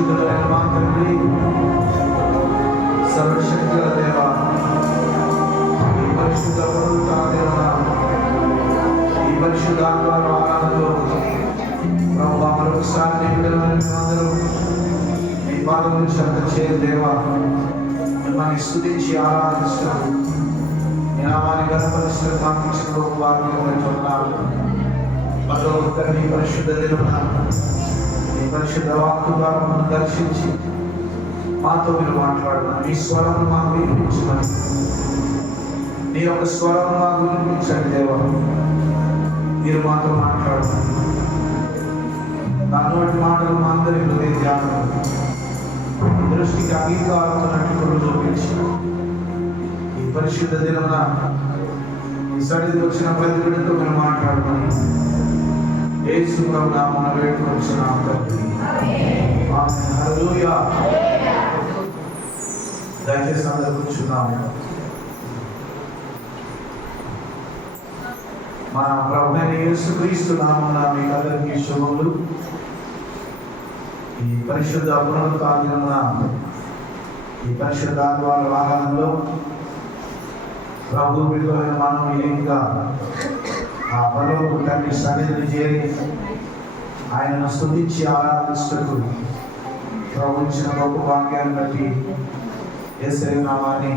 పరిశుద్ధులైన మా తండ్రి, సర్వశక్తుల దేవా, ఈ పరిశుద్ధ పునరుత్థాన ఈ పరిశుద్ధ ఆరాధనలో ప్రభువా మరొకసారి నీ బిడ్డలందరూ నీ పాదముల చెంత చేరి దేవా మిమ్మల్ని స్తుతించి ఆరాధిస్తాం. నీ నామాన్ని ఘనపరుస్తూ మాకించిన గొప్ప వాగ్దానం చూడాలి. మరో ఒక్కరిని పరిశుద్ధ దినమున నీ పరిశుద్ధ వాక్కు ద్వారా మనం దర్శించి మాతో మీరు మాట్లాడుతున్నాం. మీ స్వరము మాకు వినిపించమని, నీ యొక్క స్వరము మాకు వినిపించండి దేవా. మీరు మాతో మాట్లాడుతున్నారు. దాని మాటలు మా అందరి హృదయ ధ్యానం దృష్టికి అంగీకారం చూపించి ఈ పరిశుద్ధ దినమున ఈ సన్నిధికి వచ్చిన ప్రతి బిడ్డతో మీరు మాట్లాడుతున్నాం. యేసు ప్రభు నామమున వేడుకొనుచున్నాం తండ్రి. ఆమేన్. హల్లెలూయా. దయచేసి అందరూ కూర్చున్నాము. మన ప్రభువైన యేసుక్రీస్తు నామమున మీకు అందరికీ శుభములు. ఈ పరిశుద్ధ పునరుత్థానమున ఈ పరిశుద్ధ ఆదివార వారాలలో ప్రభు బిడ్డలైన మనం ఏకంగా ఆ పరలోక తండ్రి సన్నిధిని చేరి ఆయనను స్తుతించి ఆరాధిస్తూ ప్రభు ఇచ్చిన గొప్ప వాక్యాన్ని బట్టి యేసయ్య నామాన్ని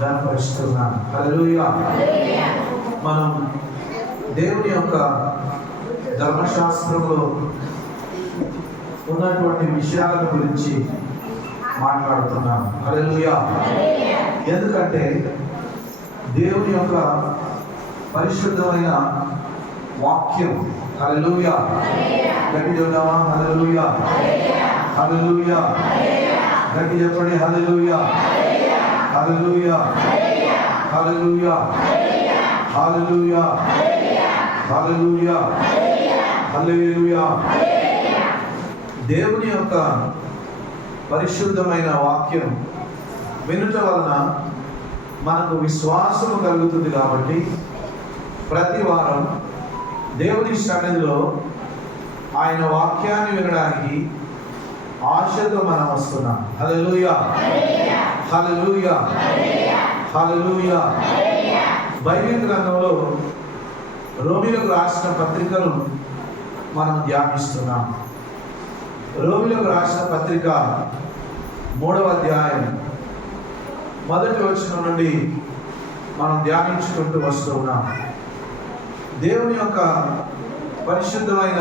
ఘనపరుస్తున్నాం. హల్లెలూయా. మనం దేవుని యొక్క ధర్మశాస్త్రంలో ఉన్నటువంటి విషయాల గురించి మాట్లాడుతున్నాం. హల్లెలూయా. ఎందుకంటే దేవుని యొక్క పరిశుద్ధమైన వాక్యం. హల్లెలూయా. గట్టి చెప్దామా? హల్లెలూయా. హల్లెలూయా. గట్టి చెప్పండి. హల్లెలూయా. హల్లెలూయా. హల్లెలూయా. హల్లెలూయా. హల్లెలూయా. హల్లెలూయా. దేవుని యొక్క పరిశుద్ధమైన వాక్యం వినుట వలన మనకు విశ్వాసము కలుగుతుంది. కాబట్టి ప్రతి వారం దేవుని సన్నిధిలో ఆయన వాక్యాన్ని వినడానికి ఆశతో మనం వస్తున్నాం. హల్లెలూయా. హల్లెలూయా. హల్లెలూయా. బైబిల్ గ్రంథంలో రోమీయులకు రాసిన పత్రికను మనం ధ్యానిస్తున్నాం. రోమీయులకు రాసిన పత్రిక 3వ అధ్యాయం 1వ వచనం నుండి మనం ధ్యానించుకుంటూ వస్తూ ఉన్నాం. దేవుని యొక్క పరిశుద్ధమైన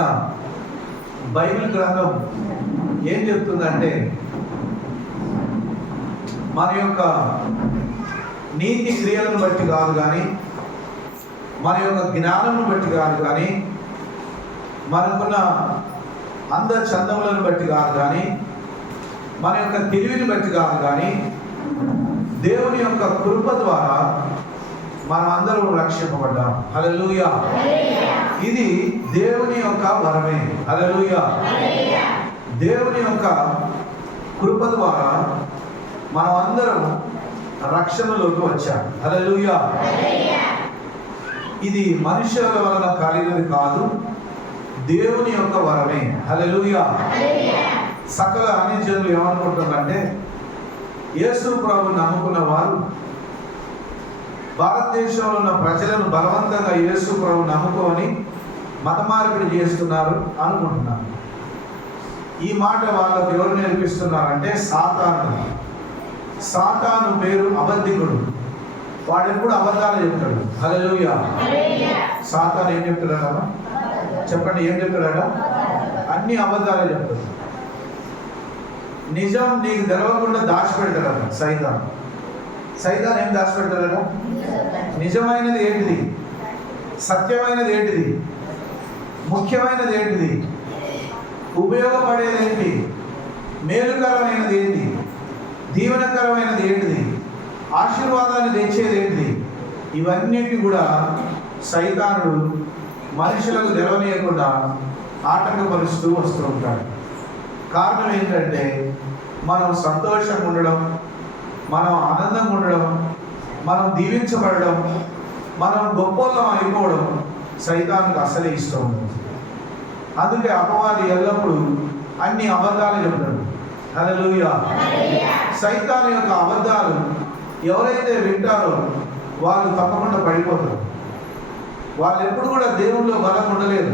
బైబిల్ గ్రంథం ఏం చెప్తుందంటే, మన యొక్క నీతి క్రియలను బట్టి కాదు కానీ, మన యొక్క జ్ఞానమును బట్టి కాదు కానీ, మనకున్న అంద చందములను బట్టి కాదు కానీ, మన యొక్క తెలివిని బట్టి కాదు కానీ, దేవుని యొక్క కృప ద్వారా మనం అందరం రక్షింపబడ్డాం. హల్లెలూయా. ఇది దేవుని యొక్క వరమే. హల్లెలూయా. దేవుని యొక్క కృప ద్వారా మనం అందరం రక్షణలోకి వచ్చాం. హల్లెలూయా. ఇది మనుషుల వలన కలిగినది కాదు, దేవుని యొక్క వరమే. హల్లెలూయా. సకల అన్యజనులు ఏమనుకుంటుందంటే, యేసు ప్రభు నమ్ముకున్న వారు, భారతదేశంలో ఉన్న ప్రజలను బలవంతంగా యేసు ప్రభు నమ్ముకొని మత మార్పిడి చేస్తున్నారు అనుకుంటున్నారు. ఈ మాట వాళ్ళకు ఎవరు నేర్పిస్తున్నారంటే సాతాను పేరు అబద్ధికుడు. వాడు ఎప్పుడు అబద్ధాలు చెప్తాడు. హల్లెలూయా. సాతాను ఏం చెప్తున్నాడా? చెప్పండి, ఏం చెప్తున్నాడా? అన్ని అబద్ధాలే చెప్తాడు. నిజం నీకు తెలవకుండా దాచిపెడతాడు సైతాన్ ఏం దాచిపెడతాడు? నిజమైనది ఏంటిది? సత్యమైనది ఏంటిది? ముఖ్యమైనది ఏంటిది? ఉపయోగపడేది ఏంటి? మేలుకరమైనది ఏంటి? దీవెనకరమైనది ఏంటిది? ఆశీర్వాదాన్ని తెచ్చేది ఏంటిది? ఇవన్నిటి కూడా సైతానుడు మనుషులకు తెలవనీయకుండా ఆటంకపరుస్తూ వస్తూ ఉంటాడు. కారణం ఏంటంటే, మనం సంతోషంగా ఉండడం, మనం ఆనందంగా ఉండడం, మనం దీవించబడడం, మనం గొప్పలం అయిపోవడం సైతానికి అసలే ఇష్టం ఉండదు. అందుకే అపవాది ఎల్లప్పుడూ అన్ని అబద్ధాలు చెప్తాడు. హల్లెలూయా. సైతాను యొక్క అబద్ధాలు ఎవరైతే వింటారో వాళ్ళు తప్పకుండా పడిపోతారు. వాళ్ళు ఎప్పుడు కూడా దేవుల్లో బలం ఉండలేదు.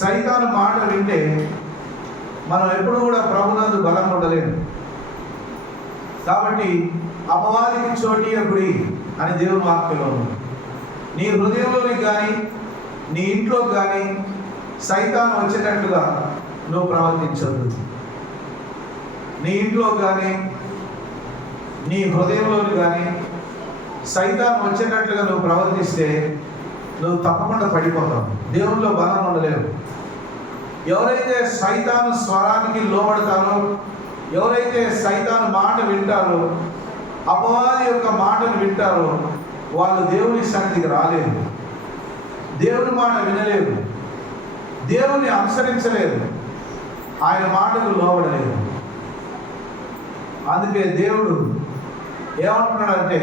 సైతాను మాట వింటే మనం ఎప్పుడు కూడా ప్రభునందు బలం ఉండలేదు. కాబట్టి అపవాదికి చోటీయకుడి అని దేవుని వాక్యంలో ఉంది. నీ హృదయంలోనికి కానీ నీ ఇంట్లోకి కానీ సైతాను వచ్చేటట్లుగా నువ్వు ప్రవర్తించవద్దు. నీ ఇంట్లో కానీ నీ హృదయంలోని కానీ సైతాను వచ్చేటట్లుగా నువ్వు ప్రవర్తిస్తే నువ్వు తప్పకుండా పడిపోతావు. దేవుల్లో బలం ఉండలేవు. ఎవరైతే సైతాను స్వరానికి లోబడతారో, ఎవరైతే సైతాను మాట వింటారో, అపవాది యొక్క మాటను వింటారో వాళ్ళు దేవుని సన్నిధికి రాలేరు, దేవుని మాట వినలేరు, దేవుని అనుసరించలేరు, ఆయన మాటకు లోబడలేరు. అందుకే దేవుడు ఏమంటున్నాడంటే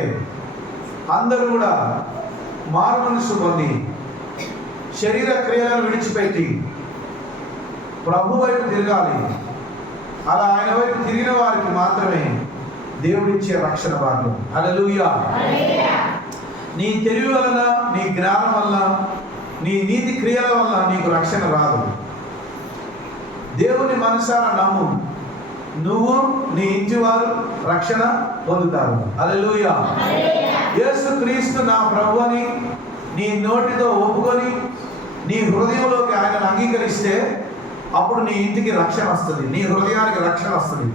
అందరూ కూడా మారు మనసు పొంది శరీర క్రియలను విడిచిపెట్టి ప్రభు వైపు తిరగాలి. అలా ఆయన వైపు తిరిగిన వారికి మాత్రమే దేవుడిచ్చే రక్షణ భాగ్యం. హల్లెలూయా. నీ తెలివి వలన, నీ జ్ఞానం వలన, నీ నీతి క్రియల వలన నీకు రక్షణ రాదు. దేవుని మనసారా నమ్ము, నువ్వు నీ ఇంటి వారు రక్షణ పొందుతారు. హల్లెలూయా. యేసుక్రీస్తు నా ప్రభు అని నీ నోటితో ఒప్పుకొని నీ హృదయంలోకి ఆయనను అంగీకరిస్తే అప్పుడు నీ ఇంటికి రక్షణ వస్తుంది, నీ హృదయానికి రక్షణ వస్తుంది.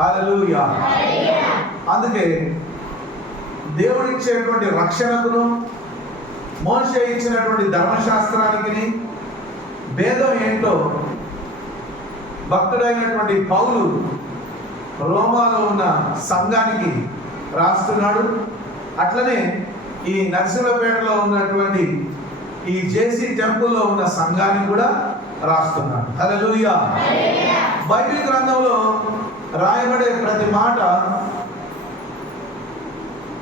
హల్లెలూయా. అందుకే దేవుడు ఇచ్చేటువంటి రక్షణకును మోషే ఇచ్చినటువంటి ధర్మశాస్త్రానికి భేదం ఏంటో భక్తుడైనటువంటి పౌలు రోమాలో ఉన్న సంఘానికి రాస్తున్నాడు. అట్లనే ఈ నరసింహపేటలో ఉన్నటువంటి ఈ జేసీ టెంపుల్లో ఉన్న సంఘానికి కూడా రాస్తున్నాడు. హల్లెలూయా. బైబిల్ గ్రంథంలో రాయబడే ప్రతి మాట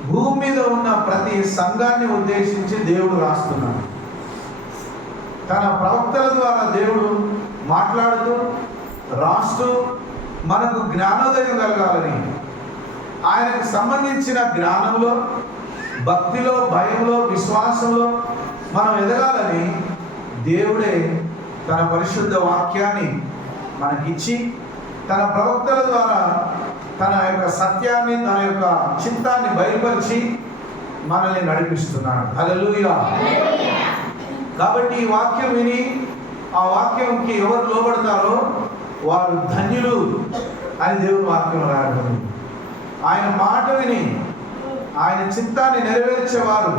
భూమి మీద ఉన్న ప్రతి సంఘాన్ని ఉద్దేశించి దేవుడు రాస్తున్నాడు. తన ప్రవక్తల ద్వారా దేవుడు మాట్లాడుతూ రాస్తూ మనకు జ్ఞానోదయం కలగాలని, ఆయనకు సంబంధించిన జ్ఞానంలో, భక్తిలో, భయంలో, విశ్వాసంలో మనం ఎదగాలని దేవుడే తన పరిశుద్ధ వాక్యాన్ని మనకిచ్చి తన ప్రవక్తల ద్వారా తన యొక్క సత్యాన్ని, తన యొక్క చిత్తాన్ని బయలుపరిచి మనల్ని నడిపిస్తున్నాడు. హల్లెలూయా. కాబట్టి ఈ వాక్యం విని ఆ వాక్యంకి ఎవరు లోబడతారో వారు ధన్యులు అని దేవుని వాక్యం రాయబడింది. ఆయన మాట విని ఆయన చిత్తాన్ని నెరవేర్చేవారు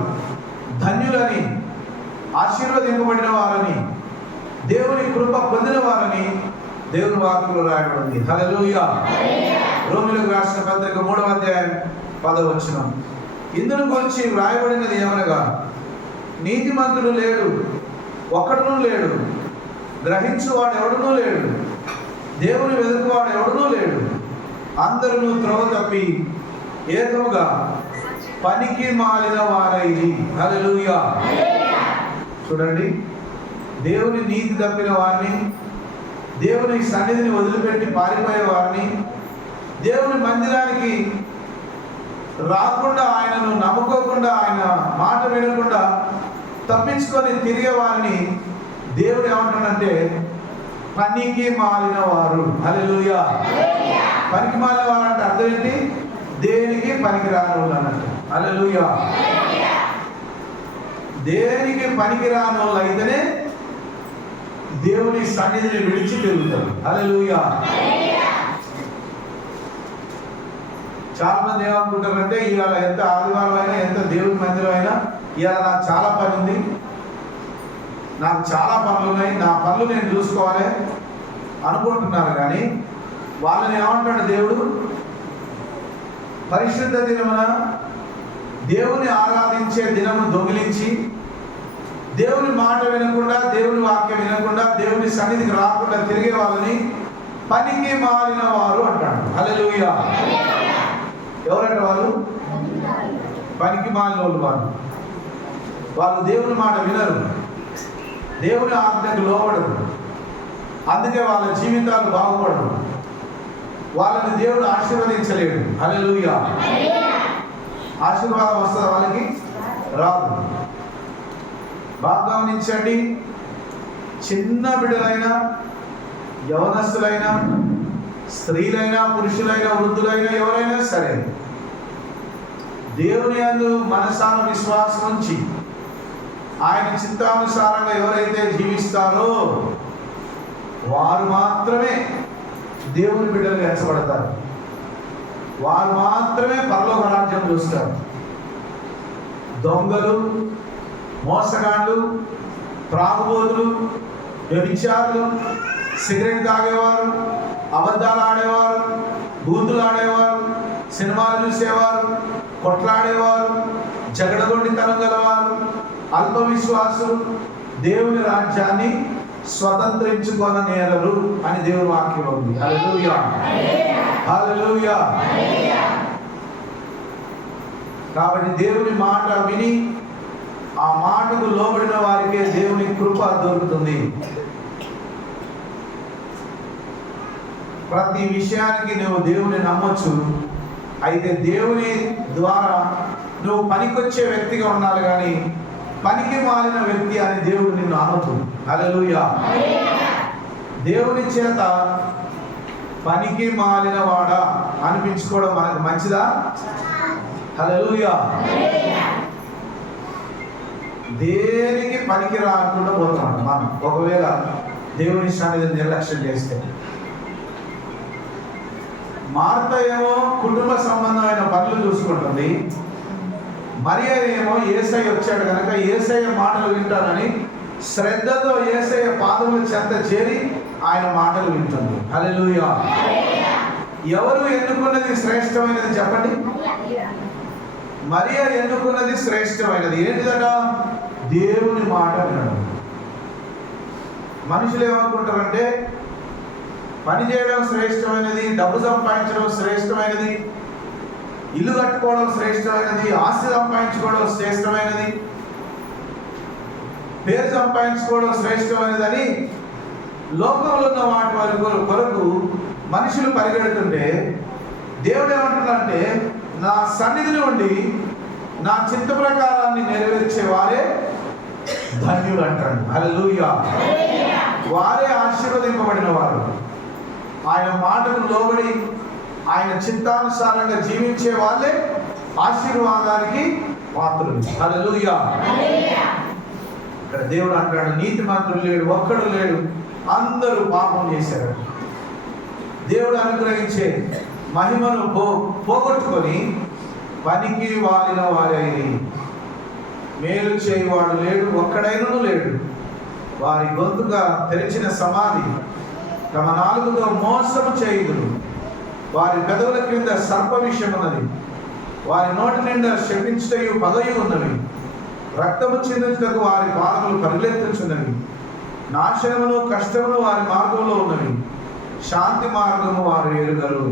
ధన్యులని, ఆశీర్వదింపబడిన వారని, దేవుని కృప పొందిన వారని దేవుని వాక్యంలో రాయబడింది. హల్లెలూయా. రోమీయులకు రాసిన పత్రిక 3వ అధ్యాయం 10వ వచనం. ఇందును గురించి వ్రాయబడినది ఏమనగా, నీతిమంతుడు లేడు, ఒక్కడునూ లేడు, గ్రహించువాడు ఎవడునూ లేడు, దేవుని వెతుకువాడు ఎవడునూ లేడు, అందరూ త్రోవ తప్పి ఏకముగా పనికి మాలిన వారైది. హల్లెలూయా. చూడండి, దేవుని నీతి తప్పిన వారిని, దేవుని సన్నిధిని వదిలిపెట్టి పారిపోయే వారిని, దేవుని మందిరానికి రాకుండా, ఆయనను నమ్ముకోకుండా, ఆయన మాట వినకుండా తప్పించుకొని తిరిగే వారిని దేవుడు ఏమంటాడంటే పనికి మాలిన వారు. హల్లెలూయా. పనికి మాలిన వారు అంటే అర్థం ఏంటి? దేనికి పనికి రాని వాళ్ళు అన్నట్టు. హల్లెలూయా. దేనికి పనికి రాని వాళ్ళు అయితేనే దేవుని సన్నిధిని విడిచి తిరుగుతారు. హల్లెలూయా. చాలా మంది ఏమనుకుంటారంటే ఇవాళ ఎంత ఆదివారం అయినా, ఎంత దేవుని మందిరం అయినా, ఇవాళ నాకు చాలా పని ఉంది, నాకు చాలా పనులు ఉన్నాయి, నా పనులు నేను చూసుకోవాలి అనుకుంటున్నారు. కానీ వాళ్ళని ఏమంటాడు దేవుడు? పరిశుద్ధ దినమున దేవుని ఆరాధించే దినము దొంగిలించి, దేవుని మాట వినకుండా, దేవుని వాక్యం వినకుండా, దేవుని సన్నిధికి రాకుండా తిరిగే వాళ్ళని పనికి మాలిన వారు అంటాడు. హల్లెలూయా. ఎవరంటే వాళ్ళు? పనికి మాలిన వాళ్ళు. వాళ్ళు దేవుని మాట వినరు, దేవుని ఆజ్ఞకు లోబడరు. అందుకే వాళ్ళ జీవితాలు బాగుపడరు. వాళ్ళని దేవుడు ఆశీర్వదించలేడు. హల్లెలూయా. ఆశీర్వాదం వస్తుంది వాళ్ళకి, రాదు. బాగా గమనించండి, చిన్న బిడ్డలైనా, యవనస్తులైనా, స్త్రీలైనా, పురుషులైనా, వృద్ధులైనా, ఎవరైనా సరే దేవుని యందు మనసాన విశ్వాసం ఉంచి ఆయన చిత్తానుసారంగా ఎవరైతే జీవిస్తారో వారు మాత్రమే దేవుని బిడ్డలు ఎంచబడతారు. వారు మాత్రమే పరలోక రాజ్యం చూస్తారు. దొంగలు, మోసగాళ్ళు, త్రాగుబోతులు, వ్యభిచారులు, సిగరెట్ తాగేవారు, అబద్ధాలు ఆడేవారు, బూతులు ఆడేవారు, సినిమాలు చూసేవారు, కొట్లాడేవారు, జగడగొండితనం గలవారు, అల్ప విశ్వాసులు దేవుని రాజ్యాన్ని స్వతంత్రించుకొననేరరు అని దేవుని వాక్యం ఉంది. హల్లెలూయా, హల్లెలూయా. కాబట్టి దేవుని మాట విని ఆ మాటకు లోబడిన వారికే దేవుని కృప దొరుకుతుంది. ప్రతి విషయానికి నువ్వు దేవుని నమ్మొచ్చు. అయితే దేవుని ద్వారా నువ్వు పనికొచ్చే వ్యక్తిగా ఉండాలి, కానీ పనికి మాలిన వ్యక్తి అని దేవుడు నిన్ను అనొద్దు. హల్లెలూయా. దేవుని చేత పనికి మాలిన వాడా అనిపించుకోవడం మనకు మంచిదా? హల్లెలూయా. దేనికి పనికి రాకుండా పోతున్నాం మనం ఒకవేళ దేవుని సన్నిధిని నిర్లక్ష్యం చేస్తే. మార్త ఏమో కుటుంబ సంబంధమైన పనులు చూసుకుంటుంది, మరియ ఏమో యేసయ్య వచ్చాడు కనుక యేసయ్య మాటలు వింటానని శ్రద్ధతో యేసయ్య పాదముల చెంత చేరి ఆయన మాటలు వింటుంది. హల్లెలూయా. ఎవరు ఎన్నుకున్నది శ్రేష్టమైనది చెప్పండి? మరియ ఎన్నుకున్నది శ్రేష్టమైనది. ఏంటిదట? దేవుని మాట వినడం. మనుషులు ఏమనుకుంటారంటే పని చేయడం శ్రేష్టమైనది, డబ్బు సంపాదించడం శ్రేష్టమైనది, ఇల్లు కట్టుకోవడం శ్రేష్టమైనది, ఆస్తి సంపాదించుకోవడం శ్రేష్టమైనది, పేరు సంపాదించుకోవడం శ్రేష్టమైనది అని లోకంలో ఉన్న వాటి వారి కొరకు మనుషులు పరిగెడుతుంటే దేవుడు ఏమంటున్నాడంటే నా సన్నిధిలో ఉండి నా చిత్త ప్రకారాన్ని నెరవేర్చే వారే ధన్యులు అంటాడు. హల్లెలూయా. వారే ఆశీర్వదింపబడిన వారు. ఆయన మాటకు లోబడి ఆయన చిత్తానుసారంగా జీవించే వాళ్ళే ఆశీర్వాదానికి పాత్రులు. హల్లెలూయా. ఇక్కడ దేవుడు అంటాడు నీతిమంతుడు లేడు, ఒక్కడు లేడు, అందరూ పాపం చేశారు. దేవుడు అనుగ్రహించే మహిమను పోగొట్టుకొని పనికి వాలిన వారైరి. మేలు చేయవాడు లేడు, ఒక్కడైనను లేడు. వారి గొంతుగా తెరిచిన సమాధి, తమ నాలుగుతో మోసము చేయుదురు. వారి పెదవుల క్రింద సర్ప విషయం ఉన్నది, వారి నోటి నిండా శపించుటయు పగయు ఉన్నవి. రక్తము చిందించుటకు వారి పాదములు పరిగెత్తుచున్నవి. నాశనమును కష్టమును వారి మార్గంలో ఉన్నవి, శాంతి మార్గము వారు ఎరుగరు.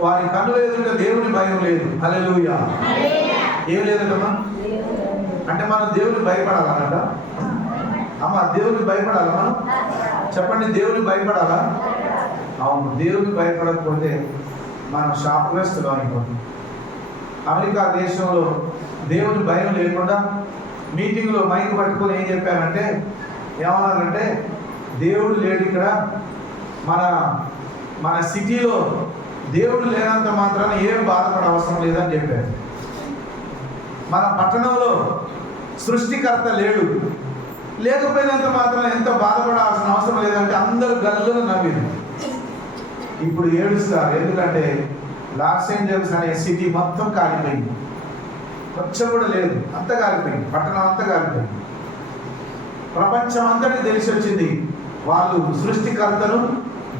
వారి కన్నుల ఎదుట దేవుని భయం లేదు. హల్లెలూయా. ఏం లేదమ్మా? అంటే మనం దేవుని భయపడాలన్నట. అమ్మ దేవుని భయపడాలా మనం? చెప్పండి, దేవుని భయపడాలా? అవును. దేవుని భయపడకపోతే మనం శాపగ్రస్తులు అయిపోతాం. అమెరికా దేశంలో దేవుని భయం లేకుండా మీటింగ్లో మైక్ పట్టుకొని ఏం చెప్పారంటే, ఏమన్నారంటే దేవుడు లేడు ఇక్కడ, మన సిటీలో దేవుడు లేనంత మాత్రాన ఏం బాధపడ అవసరం లేదని చెప్పారు. మన పట్టణంలో సృష్టికర్త లేడు, లేకపోయినంత మాత్రం ఎంత బాధపడాల్సిన అవసరం లేదంటే అందరూ గల్లును నవ్వింది. ఇప్పుడు ఏడుస్తారు, ఎందుకంటే లాస్ ఏంజల్స్ అనే సిటీ మొత్తం కాలిపోయింది, కొంచెం కూడా లేదు, అంత కాలిపోయింది, పట్టణం అంతా కాలిపోయింది. ప్రపంచం అంతటి తెలిసి వచ్చింది వాళ్ళు సృష్టికర్తను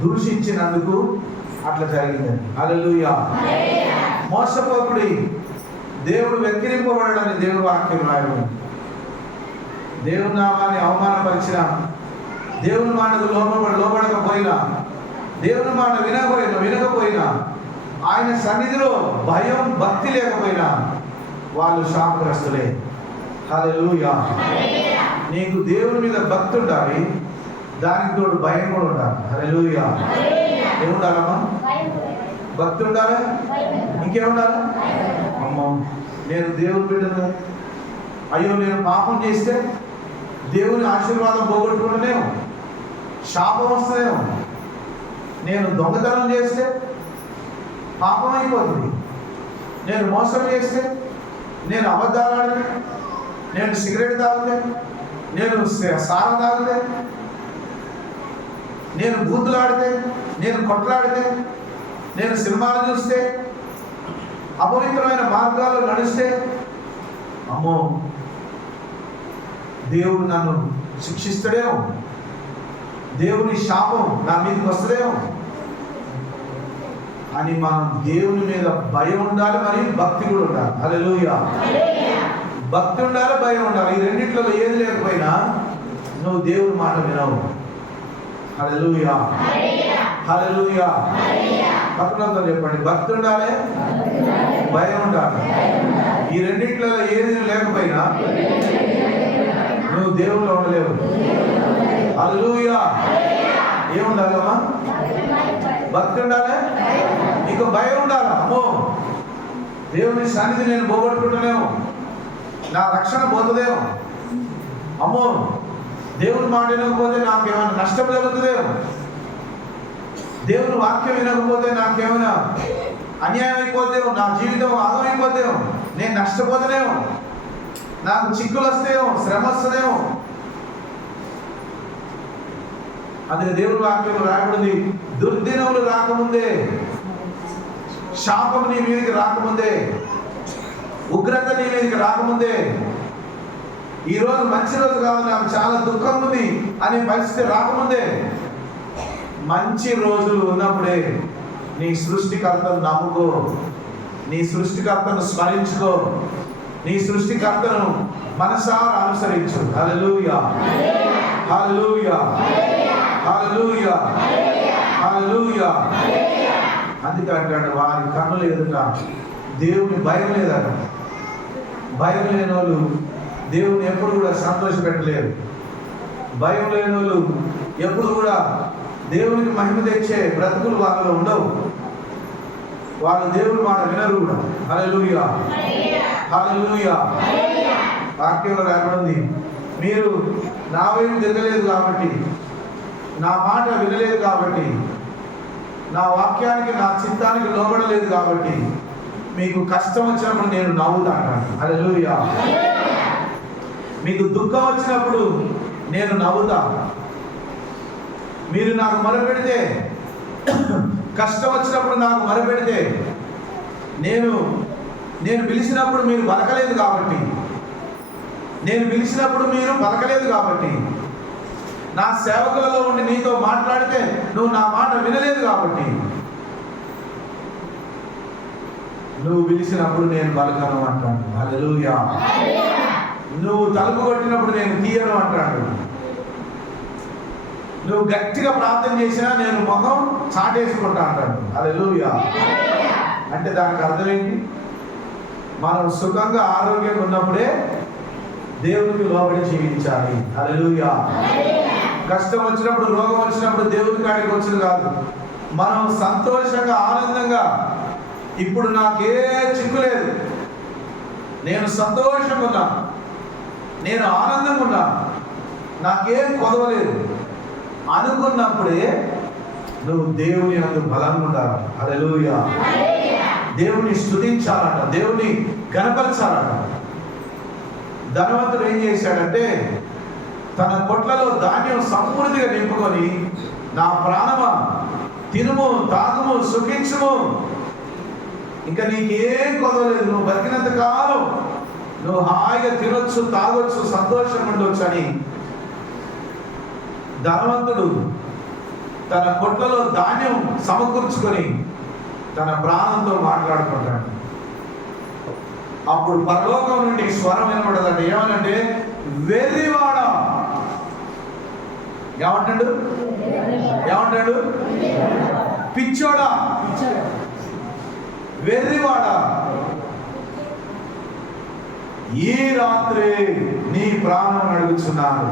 దూషించినందుకు అట్లా జరిగిందని. హల్లెలూయా. మోసపోకుడి, దేవుడు వెక్కిరింపబడని దేవుడు వాక్యం రాయడం. దేవుని నామాన్ని అవమానపరిచిన, దేవుని మాటకు లోబడకపోయినా, దేవుని మాట వినకపోయినా, ఆయన సన్నిధిలో భయం భక్తి లేకపోయినా వాళ్ళు శాపగ్రస్తులే. హల్లెలూయా. నీకు దేవుని మీద భక్తి ఉండాలి, దానికి తోడు భయం కూడా ఉండాలి. హల్లెలూయా. ఏముండాలమ్మా? భక్తి ఉండాలి, ఇంకేముండాలి? అమ్మో నేను దేవుని బిడ్డను, అయ్యో నేను పాపం చేస్తే దేవుని ఆశీర్వాదం పోగొట్టుకుంటేనేమో, శాపం వస్తుందేమో, నేను దొంగతనం చేస్తే పాపం అయిపోతుంది, నేను మోసం చేస్తే, నేను అబద్ధాలు ఆడితే, నేను సిగరెట్ తాగితే, నేను సారా తాగితే, నేను బూతులు ఆడితే, నేను కొట్లాడితే, నేను సినిమాలు చూస్తే, అపవిత్రమైన మార్గాల్లో నడిస్తే, అమ్మో దేవుడు నన్ను శిక్షిస్తాడేమో, దేవుని శాపం నా మీదకి వస్తుందేమో అని మనం దేవుని మీద భయం ఉండాలి, మరియు భక్తి కూడా ఉండాలి. హల్లెలూయా. భక్తి ఉండాలి, భయం ఉండాలి. ఈ రెండిట్లో ఏది లేకపోయినా నువ్వు దేవుని మాట వినవు. హల్లెలూయా. హల్లెలూయా. పక్కనంతో చెప్పండి, భక్తి ఉండాలి, భయం ఉండాలి. ఈ రెండిట్లో ఏది లేకపోయినా నువ్వు దేవుళ్ళు ఉండలేవు. హల్లెలూయా. ఏముండాలమ్మా? భక్తి ఉండాలి, నీకు భయం ఉండాలి. అమ్మో దేవుని సన్నిధి నేను పోగొట్టుకుంటున్నామో, నా రక్షణ పోతుందేమో, అమ్మో దేవుని మాట వినకపోతే నాకేమైనా నష్టం జరుగుతుందేమో, దేవుని వాక్యం వినకపోతే నాకేమైనా అన్యాయం అయిపోతేమో, నా జీవితం ఆగమైపోతేమో, నేను నష్టపోతేనేమో, నాకు చిక్కులు వస్తేమో, శ్రమ వస్తుందేమో. అందుకే దేవుని వాక్యం రాయబడింది, దుర్దినములు రాకముందే, శాపం నీ మీదకి రాకముందే, ఉగ్రత నీ మీదకి రాకముందే, ఈరోజు మంచి రోజు కాదు, నాకు చాలా దుఃఖం ఉంది అనే పరిస్థితి రాకముందే, మంచి రోజులు ఉన్నప్పుడే నీ సృష్టికర్తను నమ్ముకో, నీ సృష్టికర్తను స్మరించుకో, నీ సృష్టికర్తను మనసారా అనుసరించు. హల్లెలూయా. హల్లెలూయా. హల్లెలూయా. హల్లెలూయా. అందుకే అంటాడు, వారి కన్నులు ఎదుట దేవుని భయం లేదట. భయం లేని వాళ్ళు దేవుని ఎప్పుడు కూడా సంతోషపెట్టలేరు. భయం లేని వాళ్ళు ఎప్పుడు కూడా దేవునికి మహిమ తెచ్చే బ్రతుకులు వాళ్ళలో ఉండవు. వాళ్ళు దేవుని మాట వినరు కూడా. హల్లెలూయా. హల్లెలూయా. వాక్యంలో రాబడింది, మీరు నా వైపు తిరగలేదు కాబట్టి, నా మాట వినలేదు కాబట్టి, నా వాక్యానికి నా చిత్తానికి లోబడలేదు కాబట్టి మీకు కష్టం వచ్చినప్పుడు నేను నవ్వుతాను. హల్లెలూయా. మీకు దుఃఖం వచ్చినప్పుడు నేను నవ్వుతా. మీరు నాకు మొరపెడితే, కష్టం వచ్చినప్పుడు నాకు మొరపెడితే, నేను పిలిచినప్పుడు మీరు పలకలేదు కాబట్టి, నేను పిలిచినప్పుడు మీరు పలకలేదు కాబట్టి, నా సేవకులలో ఉండి నీతో మాట్లాడితే నువ్వు నా మాట వినలేదు కాబట్టి, నువ్వు పిలిచినప్పుడు నేను పలకను అంటాను. హల్లెలూయా. నువ్వు తలుపు కొట్టినప్పుడు నేను తీయను అంటాడు. నువ్వు గట్టిగా ప్రార్థన చేసినా నేను ముఖం చాటేసుకుంటా అంటాడు. హల్లెలూయా. అంటే దానికి అర్థం ఏంటి? మనం సుఖంగా ఆరోగ్యంగా ఉన్నప్పుడే దేవునికి లోబడి జీవించాలి. హల్లెలూయా. కష్టం వచ్చినప్పుడు, రోగం వచ్చినప్పుడు దేవుని కాడికి వచ్చింది కాదు. మనం సంతోషంగా ఆనందంగా, ఇప్పుడు నాకే చిక్కు లేదు, నేను సంతోషంగా ఉన్నా, నేను ఆనందంగా ఉన్నా, నాకేం కొదవలేదు అనుకున్నప్పుడే నువ్వు దేవుని యందు బలంగా ఉండాలి. హల్లెలూయా. దేవుని స్తుతించాలట, దేవుని గణపరచాలట. ధనవంతుడు ఏం చేశాడంటే, తన కొట్లలో ధాన్యం సమృద్ధిగా నింపుకొని, నా ప్రాణమా తినుము, తాగుము, సుఖించుము, ఇంకా నీకేం కొదవలేదు, నువ్వు బతికినంత కాలం నువ్వు హాయిగా తినొచ్చు, తాగొచ్చు, సంతోషంగా ఉండొచ్చు అని ధనవంతుడు తన కొట్లలో ధాన్యం సమకూర్చుకొని తన ప్రాణంతో మాట్లాడుకుంటాడు. అప్పుడు పరలోకం నుండి స్వరం వినబడదండి. ఏమనంటే, వెర్రివాడ. ఏమంటాడు? ఏమంటాడు? పిచ్చోడా, వెర్రివాడ, ఈ రాత్రి నీ ప్రాణం అడుగుచున్నారు.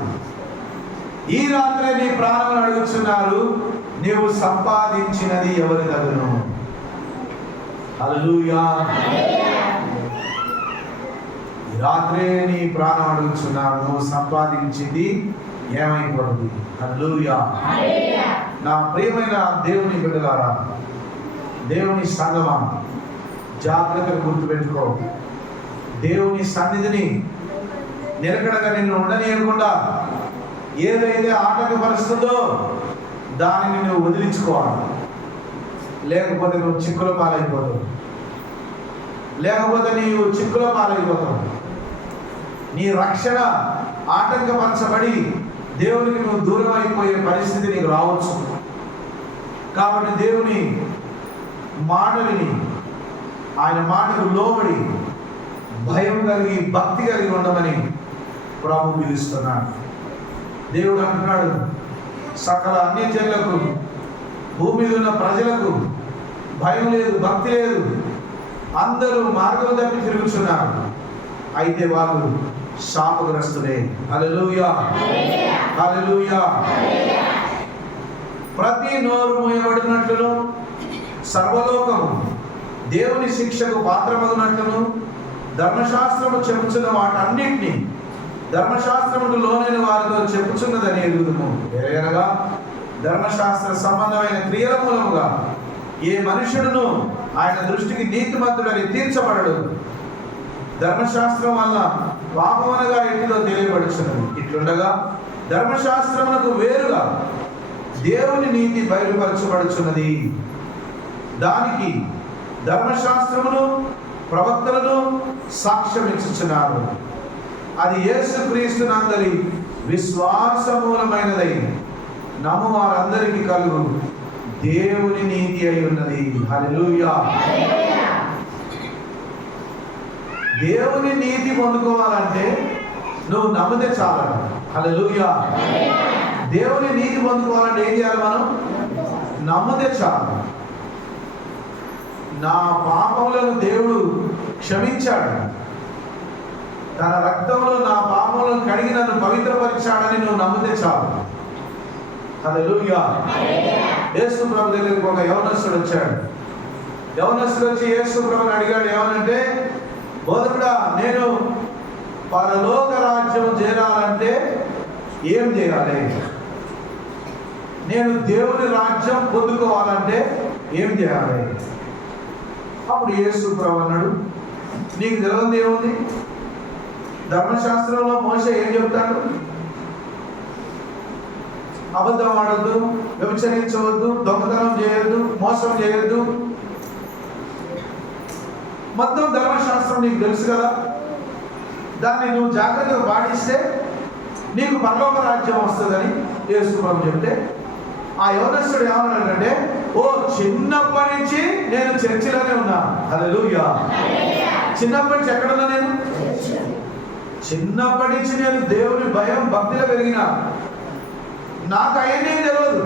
ఈ రాత్రే నీ ప్రాణం అడుగుచున్నారు. నీవు సంపాదించినది ఎవరి దగ్గరను? హల్లెలూయా. ఈ రాత్రే నీ ప్రాణం అడుగుచున్నారు. నువ్వు సంపాదించింది ఏమైపోతుంది? హల్లెలూయా. నా ప్రియమైన దేవుని బిడ్డలారా, దేవుని సంగమా, జాగ్రత్తగా గుర్తుపెట్టుకో. దేవుని సన్నిధిని నిలకడగా నిన్ను ఉండనీయకుండా ఏదైతే ఆటంకపరుస్తుందో దానిని నువ్వు వదిలించుకోవాలి. లేకపోతే నువ్వు చిక్కుల పాలైపోతావు. నీ రక్షణ ఆటంకపరచబడి దేవునికి నువ్వు దూరం అయిపోయే పరిస్థితి నీకు రావచ్చు. కాబట్టి దేవుని మాట విని, ఆయన మాటకు లోబడి భయం కలిగి భక్తి కలిగి ఉండమని ప్రభు పిలుస్తున్నాడు. దేవుడు అంటున్నాడు, సకల అన్యజనులకు, భూమి మీద ఉన్న ప్రజలకు భయం లేదు, భక్తి లేదు, అందరూ మార్గం తప్పి తిరుగుతున్నారు. అయితే వాళ్ళు శాపగ్రస్తులే. హల్లెలూయా, హల్లెలూయా. ప్రతి నోరు మూయబడినట్లును, సర్వలోకము దేవుని శిక్షకు పాత్రమగునట్లును ధర్మశాస్త్రము చెప్పుచున్న వాటన్నిటినీ ధర్మశాస్త్రముకు లోనైన వారితో చెప్పుచున్నదని ఎరుగుదుము. ఎరగనగా ధర్మశాస్త్ర సంబంధమైన క్రియల మూలముగా ఏ మనుషుడును ఆయన దృష్టికి నీతిమంతుడని తీర్చబడడు. ధర్మశాస్త్రం వల్ల పాపమనగా ఎట్టిదో తెలియబడుచున్నది. ఇట్లుండగా ధర్మశాస్త్రమునకు వేరుగా దేవుని నీతి బయలుపరచబడుచున్నది. దానికి ధర్మశాస్త్రమును ప్రవక్తలను సాక్ష్యం ఇచ్చుచున్నారు. అది యేసుక్రీస్తునందరి విశ్వాసమూలమైనదై నమ్ము వారందరికీ కలుగు దేవుని నీతి అయి ఉన్నది. హల్లెలూయా. దేవుని నీతి పొందుకోవాలంటే నువ్వు నమ్మితే చాలు. హల్లెలూయా. దేవుని నీతి పొందుకోవాలంటే ఏం చేయాలి? మనం నమ్మితే చాలు. నా పాపములను దేవుడు క్షమించాడు, తన రక్తంలో నా పాపములను కడిగి నన్ను పవిత్రపరిచాడని నువ్వు నమ్మితే చాలు. హల్లెలూయా. యేసు ప్రభు దగ్గరికి ఒక యవనస్తుడు వచ్చాడు. యవనస్తుడు వచ్చి యేసు ప్రభుని అడిగాడు. ఏమనంటే, బోధకుడా, నేను పరలోక రాజ్యం చేరాలంటే ఏం చేయాలి? నేను దేవుని రాజ్యం పొందుకోవాలంటే ఏం చేయాలి? అప్పుడు యేసు ప్రభు అన్నాడు, నీకు తెలియదు ఏముంది? ధర్మశాస్త్రంలో మోషే ఏం చెప్తాడు? అబద్ధం ఆడొద్దు, వ్యభిచరించవద్దు, దొంగతనం చేయొద్దు, మోసం చేయొద్దు. మొత్తం ధర్మశాస్త్రం నీకు తెలుసు కదా. దాన్ని నువ్వు జాగ్రత్తగా పాటిస్తే నీకు పరలోక రాజ్యం వస్తుందని యేసు ప్రభు చెప్తే, ఆ యవనస్తుడు ఏమన్నాడంటే, ఓ చిన్నప్పటి నుంచి నేను చర్చిలోనే ఉన్నా. హల్లెలూయా. చిన్నప్పటి నుంచి ఎక్కడున్నా? నేను చిన్నప్పటి నుంచి నేను దేవుని భయం భక్తిలో పెరిగిన. నాకు అవన్నీ తెలియదు.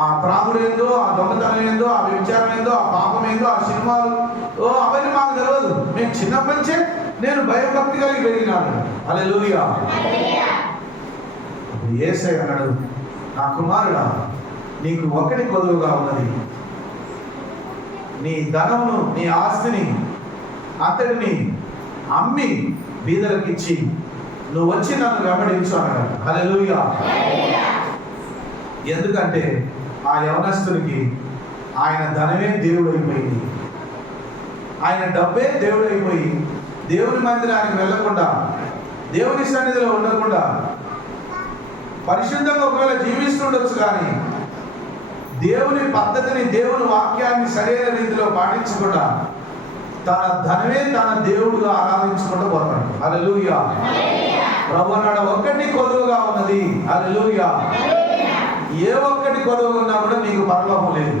ఆ త్రాగుడు ఏందో, ఆ దొంగతనం ఏందో, ఆ వ్యభిచారం ఏందో, ఆ పాపం ఏందో, ఆ సినిమాలు అవన్నీ మాకు తెలియదు. మేము చిన్నప్పటి నుంచే నేను భయభక్తి కలిగి పెరిగినాను. హల్లెలూయా. యేసయ్య అన్నాడు, నా కుమారుడా, నీకు ఒకటి కొదువుగా ఉన్నది. నీ ధనమును, నీ ఆస్తిని అతడిని అమ్మి బీదలకిచ్చి నువ్వు వచ్చి నన్ను వెంబడించు అన్నాడు. హల్లెలూయా. ఎందుకంటే ఆ యవనస్తునికి ఆయన ధనమే దేవుడు అయిపోయింది. ఆయన డబ్బే దేవుడు అయిపోయి దేవుని మందిరానికి వెళ్ళకుండా, దేవుని సన్నిధిలో ఉండకుండా, పరిశుద్ధంగా ఒకవేళ జీవిస్తుండొచ్చు కానీ దేవుని పద్ధతిని, దేవుని వాక్యాన్ని సరైన రీతిలో పాటించకుండా తన ధనమే తన దేవుడుగా ఆరాధించుకుంటూ పోతాడు. హల్లెలూయా. ప్రభు అన్నాడు, ఒక్కటి కొదువుగా ఉన్నది. హల్లెలూయా. ఏ ఒక్కటి కొదువుగా ఉన్నా కూడా నీకు పరలోకం లేదు.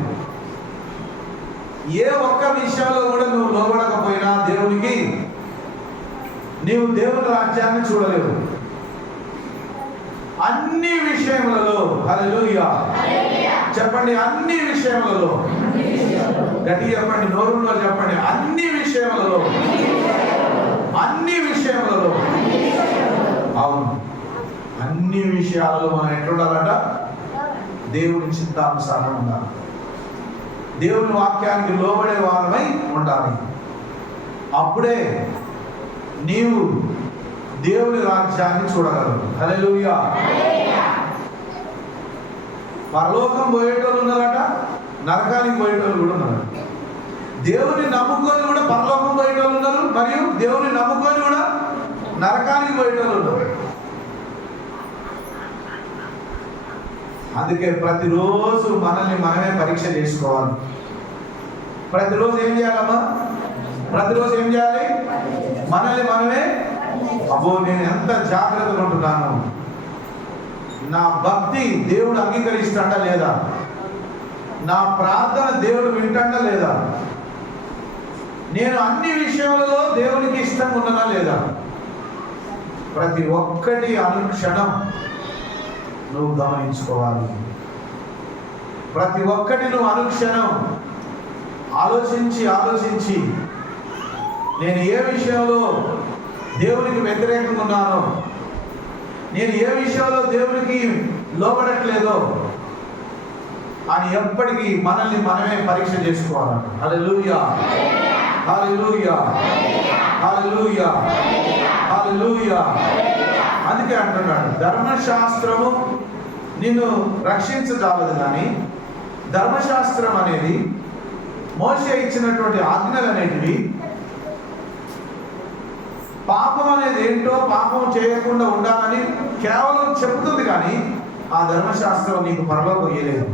ఏ ఒక్క విషయంలో కూడా నువ్వు లోబడకపోయినా దేవునికి, నీవు దేవుని రాజ్యాన్ని చూడలేవు. అన్ని విషయములలో, హల్లెలూయా చెప్పండి, అన్ని విషయములలో, గట్టిగా చెప్పండి, నోరులో చెప్పండి, అన్ని విషయములలో అన్ని విషయములలో. అవును, అన్ని విషయాలలో మనం ఎట్లుండాలట? దేవుని చిత్తానుసారం ఉండాలి. దేవుని వాక్యానికి లోబడే వారమై ఉండాలి. అప్పుడే నీవు దేవుని రాజ్యాన్ని చూడగలవు. హల్లెలూయా. పరలోకం పోయేటోళ్ళు ఉన్నారట, నరకానికి పోయేటోళ్ళు కూడా ఉన్నారు. దేవుని నమ్ముకొని కూడా పరలోకం పోయేటోళ్ళు ఉన్నారు, మరియు దేవుని నమ్ముకొని కూడా నరకానికి పోయేటోళ్ళు ఉన్నారు. అందుకే ప్రతిరోజు మనల్ని మనమే పరీక్ష చేసుకోవాలి. ప్రతిరోజు ఏం చేయాలమ్మా? ప్రతిరోజు ఏం చేయాలి? మనల్ని మనమే, అబ్బో నేను ఎంత జాగ్రత్తగా ఉంటున్నాను, నా భక్తి దేవుడు అంగీకరిస్తాడా లేదా, నా ప్రార్థన దేవుడు వింటాడా లేదా, నేను అన్ని విషయాలలో దేవునికి ఇష్టంగా ఉన్నానా లేదా, ప్రతి ఒక్కటి అనుక్షణం నువ్వు గమనించుకోవాలి. ప్రతి ఒక్కటి నువ్వు అనుక్షణం ఆలోచించి నేను ఏ విషయంలో దేవునికి వ్యతిరేకంగా ఉన్నానో, నేను ఏ విషయంలో దేవునికి లోబడట్లేదో అని ఎప్పటికీ మనల్ని మనమే పరీక్ష చేసుకోవాలి. హల్లెలూయా, హల్లెలూయా, హల్లెలూయా, హల్లెలూయా. అందుకే అంటున్నాడు, ధర్మశాస్త్రము నిన్ను రక్షించజాలదు, కానీ ధర్మశాస్త్రం అనేది, మోషే ఇచ్చినటువంటి ఆజ్ఞలు అనేటివి పాపం అనేది ఏంటో, పాపం చేయకుండా ఉండాలని కేవలం చెబుతుంది, కానీ ఆ ధర్మశాస్త్రం నీకు పరలోకం ఇయ్యలేదు.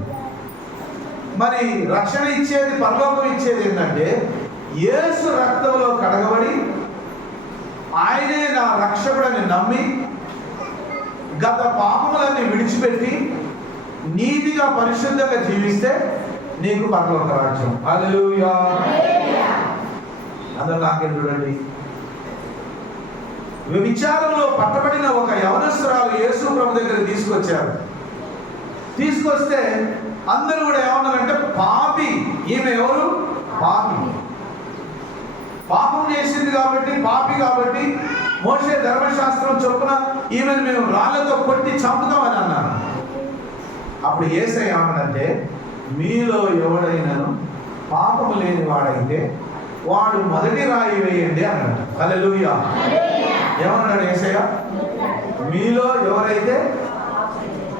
మరి రక్షణ ఇచ్చేది, పరలోకం ఇచ్చేది ఏంటంటే, యేసు రక్తంలో కడగబడి ఆయనే నా రక్షకుడని నమ్మి గత పాపములన్నీ విడిచిపెట్టి నీతిగా పరిశుద్ధంగా జీవిస్తే నీకు పరలోక రాజ్యం. హల్లెలూయా. అందరూ నాకేం చూడండి, విచారంలో పట్టబడిన ఒక యవనస్తురాలు యేసు ప్రభు దగ్గర తీసుకొచ్చారు. తీసుకొస్తే అందరూ కూడా ఏమన్నారంటే, పాపి. ఈమె ఎవరు? పాపి. పాపం చేసింది కాబట్టి, పాపి కాబట్టి మోషే ధర్మశాస్త్రం చొప్పున ఈమెను మేము రాళ్లతో కొట్టి చంపుతామని అన్నారు. అప్పుడు యేసయ్య ఏమన్నాడంటే, మీలో ఎవడైనాను పాపము లేని వాడైతే వాడు మొదటి రాయి వేయండి అన్నాడు. హల్లెలూయా. ఏమన్నాడు యేసయ్య? మీలో ఎవరైతే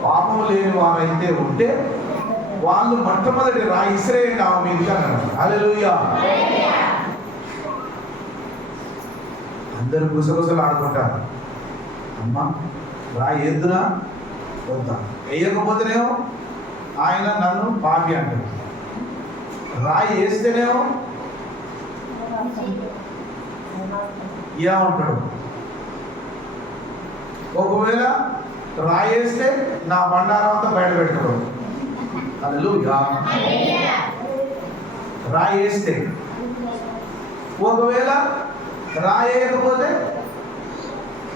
పాపము లేని వారైతే ఉంటే వాళ్ళు మొట్టమొదటి రాయి ఇసిరేయండి ఆమె మీదకి అన్నాడు. హల్లెలూయా. అందరూ గుసగుసలు ఆడుకుంటారు. అమ్మ రాయి ఎద్దునా వద్దా? వేయకపోతేనేమో ఆయన నన్ను పాపి అంటాడు, రాయి వేస్తేనేమో ఏమంటాడు? ఒకవేళ రాయి వేస్తే నా బండారం అంతా బయట పెడతాడు. హల్లెలూయా. రాయి వేస్తే, ఒకవేళ రాయి వేయకపోతే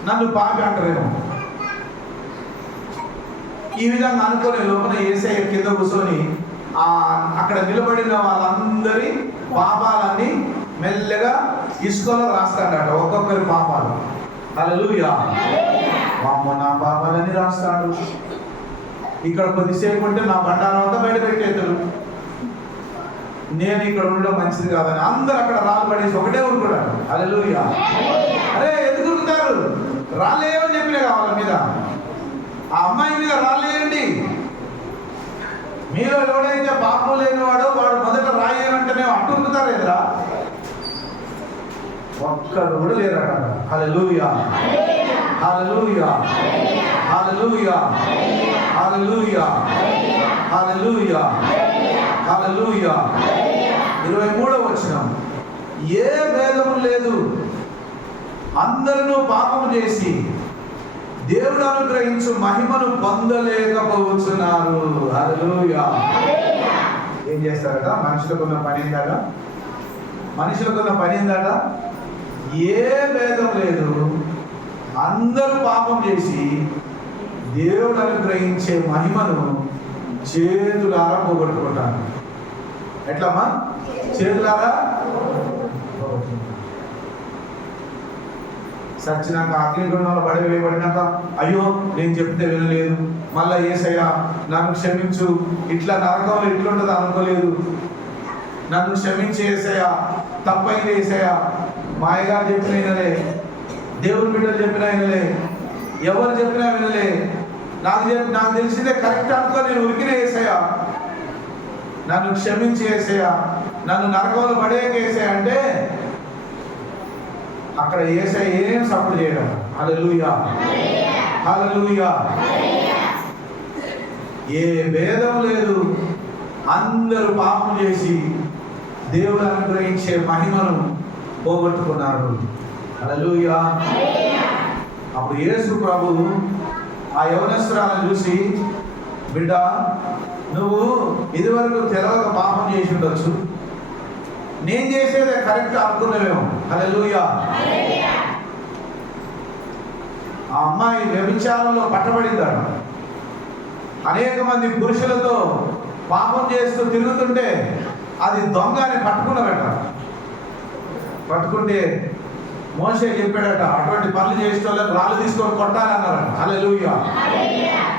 నన్ను పాపి అంటారేమో. ఈ విధంగా అనుకునే లోపల యేసయ్య కింద కూర్చొని అక్కడ నిలబడిన వాళ్ళందరి పాపాలన్నీ మెల్లగా ఇసుకలో రాస్తాడట, ఒక్కొక్కరి పాపాలు. హల్లెలూయా. అమ్మ నా పాపాలన్నీ రాస్తాడు. ఇక్కడ కొద్దిసేపు ఉంటే నా బండారం అంతా బయట పెట్టేస్తాడు. నేను ఇక్కడ ఉండడం మంచిది కాదని అందరు అక్కడ రాళ్ళు పడేసి ఒకటే ఊరుకున్నాడు. హల్లెలూయా. అరే ఎందుకు ఉరుకుతారు? రాళ్ళేయమని చెప్పినా వాళ్ళ మీద, ఆ అమ్మాయి మీద రాళ్ళేయండి. మీలో ఎవడైతే పాపం లేనివాడో వాడు మొదట రాయేమంటేనే అట్టుకుతారు ఎదురా. ఒక్కడు కూడా లేరట. హల్లెలూయా, హల్లెలూయా, హల్లెలూయా, హల్లెలూయా, హల్లెలూయా, హల్లెలూయా. 23వ వచనం, ఏ భేదము లేదు, అందరూ పాపము చేసి దేవుడు అనుగ్రహించు మహిమను పొందలేకపోతున్నారు. హల్లెలూయా. ఏం చేస్తారట? మనుషులకున్న పని ఏందట? మనుషులకున్న పని ఏందట? ఏ భేదం లేదు, అందరూ పాపం చేసి దేవుడు అనుగ్రహించే మహిమను చేతులారా పోగొట్టుకుంటారు. ఎట్లమ్మా? చేతులారా. సచ్చినాక అగ్నిగుండంలో వేయబడినాక అయ్యో నేను చెప్తే వినలేదు, మళ్ళా యేసయ్యా నన్ను క్షమించు, ఇట్లా నరకంలో ఇట్లుంటుంది అనుకోలేదు, నన్ను క్షమించి యేసయ్యా, తప్పైంది యేసయ్యా, మా అయ్యగారు చెప్పిన వినలే, దేవుని బిడ్డలు చెప్పిన వినలే, ఎవరు చెప్పినా వినలే, నాకు తెలిసిందే కరెక్ట్ అనుకో, నేను ఉరికిన యేసయ్యా, నన్ను క్షమించి యేసయ్యా, నన్ను నరకంలో పడేయక యేసయ్యా అంటే అక్కడ యేసయ్య ఏం సపోర్ట్ చేయడం. హల్లెలూయా, హల్లెలూయా. ఏ భేదం లేదు, అందరూ పాపం చేసి దేవుడు అనుగ్రహించే మహిమను పోగొట్టుకున్నారు. హల్లెలూయా. అప్పుడు యేసు ప్రభువు ఆ యవనస్తురాలను చూసి, బిడ్డ నువ్వు ఇదివరకు తెలవక పాపం చేసి ఉండొచ్చు, నేను చేసేదే కరెక్ట్ అనుకున్నావేమో. హల్లెలూయా. ఆ అమ్మాయి వ్యభిచారంలో పట్టబడిందట. అనేక మంది పురుషులతో పాపం చేస్తూ తిరుగుతుంటే అది దొంగ అని పట్టుకున్నారట. పట్టుకుంటే మోషే చెప్పాడట, అటువంటి పనులు చేసే వాళ్ళకి రాళ్ళు తీసుకొని కొట్టాలన్నారట. హల్లెలూయా.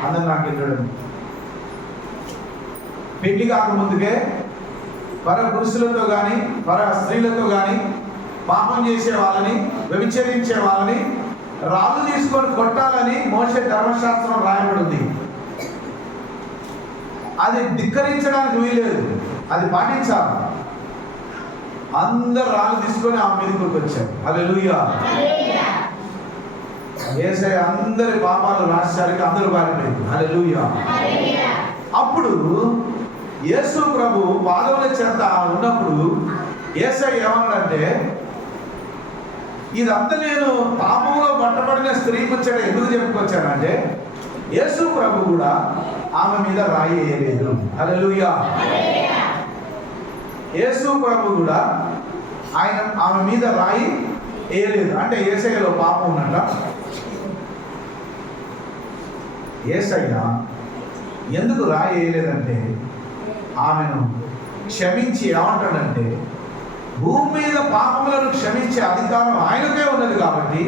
అందరు నాకు వెళ్ళడం పెళ్లి కాకముందుకే పర పురుషులతో కానీ పర స్త్రీలతో కానీ పాపం చేసే వాళ్ళని, వ్యభిచరించే వాళ్ళని రాళ్ళు తీసుకొని కొట్టాలని మోషే ధర్మశాస్త్రం రాయబడింది. అది ధిక్కరించడానికి వీలేదు, అది పాటించాలి. అందరు రాళ్ళు తీసుకొని ఆమె మీదకి వచ్చారు. హల్లెలూయా. యేసయ్య అందరి పాపాలు రాసేసరికి అందరూ పారిపోయింది. హల్లెలూయా. అప్పుడు యేసు ప్రభు పాదముల చెంత ఉన్నప్పుడు యేసయ్య ఏమన్నాడంటే, ఇదంతా నేను పాపంలో పట్టబడిన స్త్రీ ముచ్చట ఎందుకు చెప్పుకొచ్చానంటే, యేసు ప్రభు కూడా ఆమె మీద రాయి వేయలేదు. హల్లెలూయా. యేసు ప్రభు కూడా ఆమె మీద రాయి వేయలేదు. అంటే యేసయ్యలో పాపం ఉన్నట్ట. యేసయ్య ఎందుకు రాయి వేయలేదంటే, ఆమెను క్షమించి ఏమంటాడంటే, భూమి మీద పాపములను క్షమించే అధికారం ఆయనకే ఉన్నది కాబట్టి,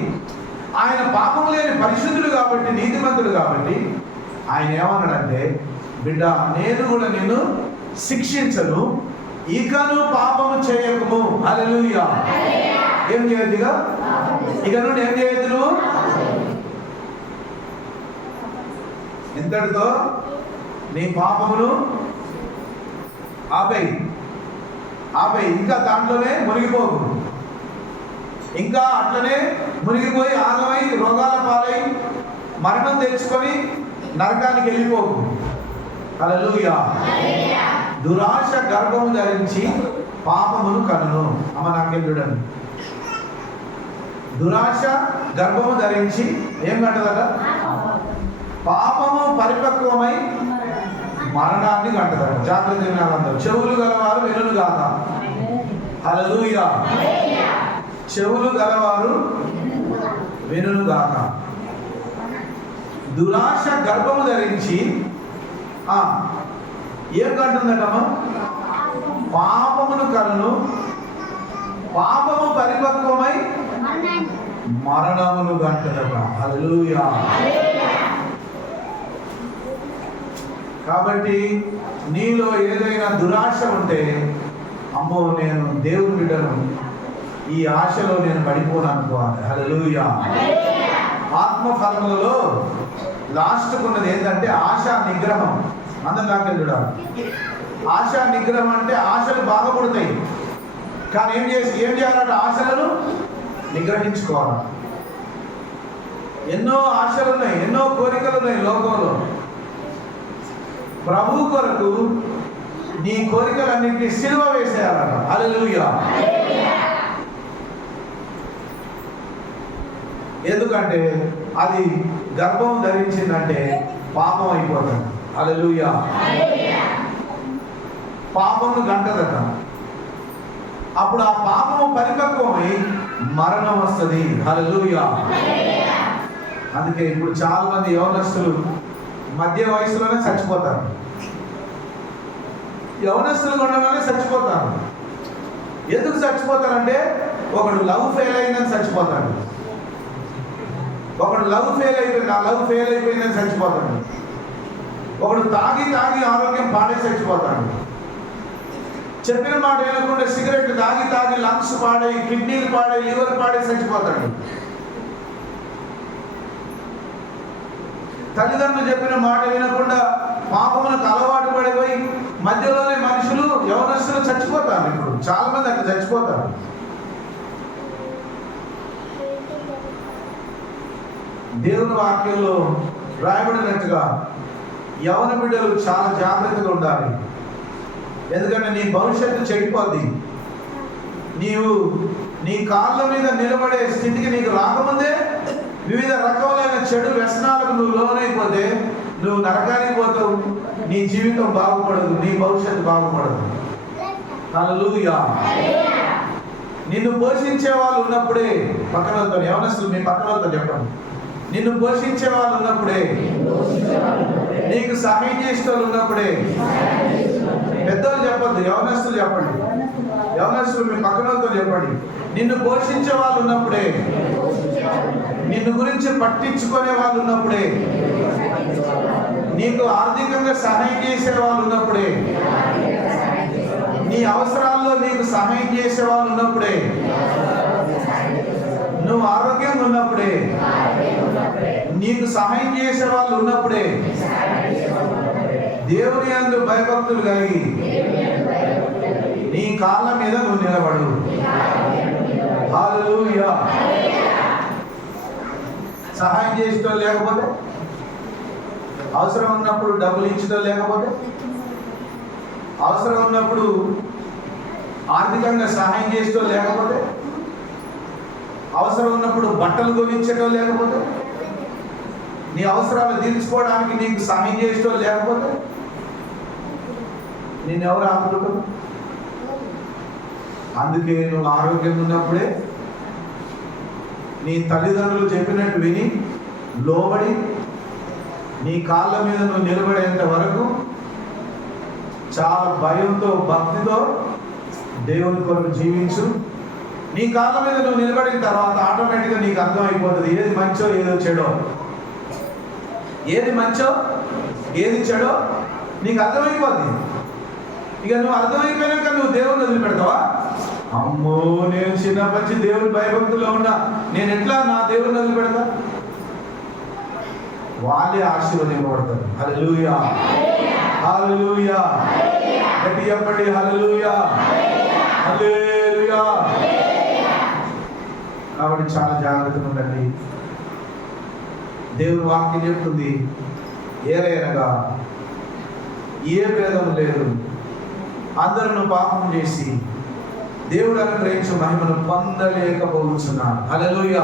ఆయన పాపము లేని పరిశుద్ధుడు కాబట్టి, నీతిమంతుడు కాబట్టి ఆయన ఏమన్నాడంటే, బిడ్డ నేను కూడా నిన్ను శిక్షించను, ఇకను పాపము చేయకము. హల్లెలూయా. ఏం చేయొద్దు ఇక నుండి, ఏం చేయొద్దు నువ్వు, ఇంతటితో నీ పాపమును ఆపేయి, ఇంకా దాంట్లోనే మునిగిపోకు, ఇంకా అట్లనే మునిగిపోయి ఆగమై రోగాల పాలై మరణం తెచ్చుకొని నరకానికి వెళ్ళిపోకు. హల్లెలూయా. దురాశ గర్భము ధరించి పాపమును కనును. అమ్మ నాకేం చూడండి, దురాశ గర్భము ధరించి ఏం కంటదట, పాపము పరిపక్వమై మరణాన్ని కంటదట. జాగ్రత్త వినాలందరూ. చెవులు గలవారు వినును గాక. హల్లెలూయా. చెవులు గలవారు వినును గాక. దురాశ గర్భము ధరించి ఏం కంటుందటమ్మా, పాపమును కనును, పాపము పరిపక్వమై మరణమును కంటదట. హల్లెలూయా. కాబట్టి నీలో ఏదైనా దురాశ ఉంటే, అమ్మో నేను దేవుని బిడ్డను, ఈ ఆశలో నేను పడిపోను అనుకోవాలి. హల్లెలూయా. ఆత్మఫలములలో లాస్ట్కు ఉన్నది ఏంటంటే ఆశా నిగ్రహం. అందరు నాకు చూడాలి. ఆశా నిగ్రహం అంటే ఆశలు బాగా పుడతాయి, కానీ ఏం చేయాలంటే ఆశలను నిగ్రహించుకోవాలి. ఎన్నో ఆశలు ఉన్నాయి, ఎన్నో కోరికలు ఉన్నాయి లోకంలో. ప్రభు కొరకు నీ కోరికలన్నింటినీ సిలువ వేసేయాలట. హల్లెలూయా. ఎందుకంటే అది గర్భం ధరించిందంటే పాపం అయిపోతుంది. హల్లెలూయా. పాపము గంటదట. అప్పుడు ఆ పాపము పరిపక్వమై మరణం వస్తుంది. హల్లెలూయా. అందుకే ఇప్పుడు చాలా మంది యవనస్తులు మధ్య వయసులోనే చచ్చిపోతారు. యవనస్తులు ఉండగానే చచ్చిపోతారు. ఎందుకు చచ్చిపోతారంటే, ఒకడు లవ్ ఫెయిల్ అయిందని చచ్చిపోతాడు, ఒకడు లవ్ ఫెయిల్ అయిపోయింది, ఆ లవ్ ఫెయిల్ అయిపోయిందని చచ్చిపోతాడు. ఒకడు తాగి తాగి ఆరోగ్యం పాడే చచ్చిపోతాడు. చెప్పిన మాట వినకుండా సిగరెట్లు తాగి తాగి లంగ్స్ పాడై, కిడ్నీలు పాడై, లివర్ పాడై చచ్చిపోతాడు. తల్లిదండ్రులు చెప్పిన మాట వినకుండా పాపములకు అలవాటు పడిపోయి మధ్యలోనే మనుషులు యవనస్తులు చచ్చిపోతారు. ఇప్పుడు చాలా మంది అట్లా చచ్చిపోతారు. దేవుని వాక్యంలో రాయబడినట్టుగా యవన బిడ్డలు చాలా జాగ్రత్తగా ఉండాలి. ఎందుకంటే నీ భవిష్యత్తు చెడిపోద్ది. నీవు నీ కాళ్ళ మీద నిలబడే స్థితికి నీకు రాకముందే వివిధ రకాలైన చెడు వ్యసనాలకు నువ్వు లోనైపోతే నువ్వు నరకానికి పోతావు. నీ జీవితం బాగుపడదు, నీ భవిష్యత్తు బాగుపడదు. హల్లెలూయా. నిన్ను పోషించే వాళ్ళు ఉన్నప్పుడే, పక్కన వాళ్ళతో, యవనస్తులు మీ పక్కన వాళ్ళతో చెప్పండి, నిన్ను పోషించే వాళ్ళు ఉన్నప్పుడే, నీకు సహాయం చేసే వాళ్ళు ఉన్నప్పుడే, పెద్దలు చెప్పొద్దు, యవనస్తులు చెప్పండి, యవనస్తులు మీ పక్కన వాళ్ళతో చెప్పండి, నిన్ను పోషించే వాళ్ళు ఉన్నప్పుడే, నిన్ను గురించి పట్టించుకునే వాళ్ళు ఉన్నప్పుడే, నీకు ఆర్థికంగా సహాయం చేసే వాళ్ళు ఉన్నప్పుడే, నీ అవసరాల్లో నీకు సహాయం చేసే వాళ్ళు ఉన్నప్పుడే, నువ్వు ఆరోగ్యంగా ఉన్నప్పుడే, నీకు సహాయం చేసే వాళ్ళు ఉన్నప్పుడే, దేవుని యందు భయభక్తులు కలిగి నీ కాళ్ళ మీద నువ్వు నిలబడు. హల్లెలూయా. సహాయం చేసేటో లేకపోతే, అవసరం ఉన్నప్పుడు డబ్బులు ఇచ్చటో లేకపోతే, అవసరం ఉన్నప్పుడు ఆర్థికంగా సహాయం చేసేటో లేకపోతే, అవసరం ఉన్నప్పుడు బట్టలు కొనిచ్చేటో లేకపోతే, నీ అవసరాలు తీర్చుకోవడానికి నీకు సహాయం చేసేటో లేకపోతే నేనెవరు ఆపుకుంటావు? అందుకే నువ్వు ఆరోగ్యం ఉన్నప్పుడే నీ తల్లిదండ్రులు చెప్పినట్టు విని లోబడి నీ కాళ్ళ మీద నువ్వు నిలబడేంత వరకు చాలా భయంతో భక్తితో దేవుని కొరకు జీవించు. నీ కాళ్ళ మీద నువ్వు నిలబడిన తర్వాత ఆటోమేటిక్గా నీకు అర్థమైపోతుంది ఏది మంచో ఏదో చెడో, ఏది మంచో ఏది చెడో నీకు అర్థమైపోద్ది. ఇక నువ్వు అర్థమైపోయాక నువ్వు దేవుని వదిలిపెడతావా? అమ్మో, నేను చిన్నప్పటి నుంచి దేవుని భయభక్తుల్లో ఉన్నా, నేను ఎట్లా నా దేవుని వదిలిపెడతా? వాళ్ళే ఆశీర్వదింపబడతారు. హల్లెలూయా, హల్లెలూయా. గట్టిగా చెప్పండి, హల్లెలూయా, హల్లెలూయా. కాబట్టి చాలా జాగ్రత్తగా ఉండండి. దేవుని వాక్యం చెప్తుంది, ఏలయనగా ఏ భేదం లేదు, అందరూ పాపం చేసి దేవుడు అనుగ్రహించు మహిమను పొందలేకపోతున్నారు. హల్లెలూయా.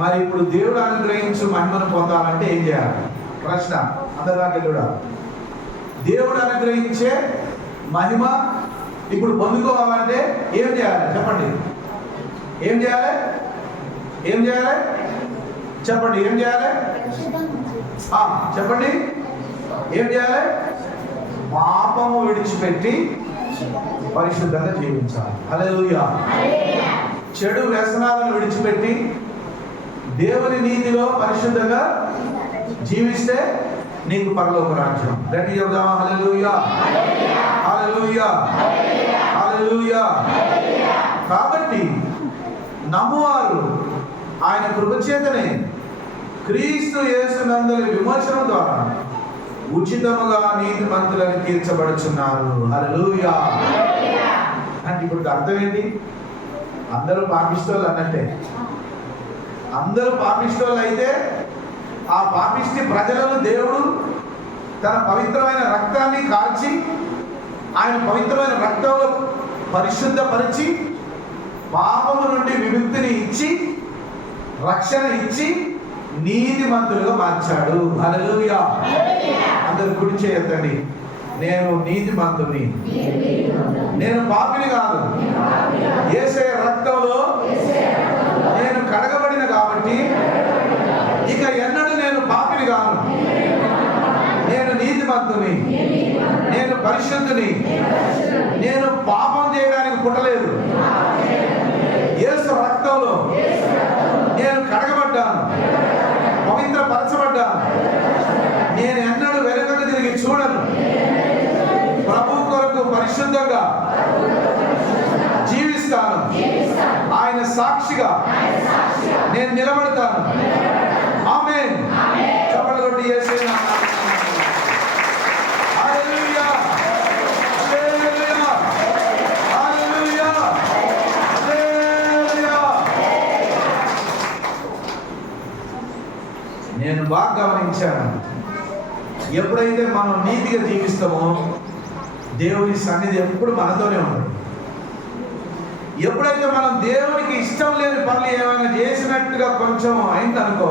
మరి ఇప్పుడు దేవుడు అనుగ్రహించు మహిమను పొందాలంటే ఏం చేయాలి? ప్రశ్న అందరిదాకా కూడా. దేవుడు అనుగ్రహించే మహిమ ఇప్పుడు పొందుకోవాలంటే ఏం చేయాలి చెప్పండి? ఏం చేయాలి? ఏం చేయాలి చెప్పండి? ఏం చేయాలి చెప్పండి? ఏం చేయాలి? పాపము విడిచిపెట్టి పరిశుద్ధంగా జీవించాలి. హల్లెలూయా. చెడు వ్యసనాలను విడిచిపెట్టి దేవుని నీతిలో పరిశుద్ధంగా జీవిస్తే నీకు పరలోక రాజ్యం. గట్టిగా చెప్దామా? హల్లెలూయా, హల్లెలూయా, హల్లెలూయా. కాబట్టి నమ్మువారు ఆయన కృపచేతనే క్రీస్తు యేసునందలి విమోచనం ద్వారా ఉచితముగా నీతిమంతులను తీర్చబడుచున్నారు. హల్లెలూయా. అంటే ఇప్పుడు అర్థం ఏంటి? అందరూ పాపిస్తోళ్ళు అన్నట్టే. అందరూ పాపిస్తోళ్ళు అయితే ఆ పాపిష్టి ప్రజలను దేవుడు తన పవిత్రమైన రక్తాన్ని కాల్చి ఆయన పవిత్రమైన రక్తంలో పరిశుద్ధపరిచి పాపము నుండి విముక్తిని ఇచ్చి రక్షణ ఇచ్చి నీతిమంతులుగా మార్చాడు. హల్లెలూయా. అందరూ కుడి చేయొద్దండి. నేను నీతిమంతుని, నేను పాపిని కాదు. యేసయ్య రక్తంలో నేను కడగబడిన కాబట్టి ఇక ఎన్నడూ నేను పాపిని కాను. నేను నీతిమంతుని, నేను పరిశుద్ధుని. నేను పాపం చేయడానికి పుట్టలేదు. యేసు రక్తంలో నిలబడ్డాను, పవిత్రపరచబడ్డాను. నేను ఎన్నడూ వెనుకకు తిరిగి చూడను. ప్రభు కొరకు పరిశుద్ధంగా జీవిస్తాను. ఆయన సాక్షిగా నేను నిలబడతాను. ఆమేన్. చప్పట్లు కొట్టి యేసయ్య హల్లెలూయా, హల్లెలూయా, హల్లెలూయా, హల్లెలూయా. నేను బాగా గమనించాను, ఎప్పుడైతే మనం నీతిగా జీవిస్తామో దేవుని సన్నిధి ఎప్పుడు మనతోనే ఉంటుంది. ఎప్పుడైతే మనం దేవునికి ఇష్టం లేని పనులు ఏమైనా చేసినట్టుగా కొంచెం అయిందనుకో,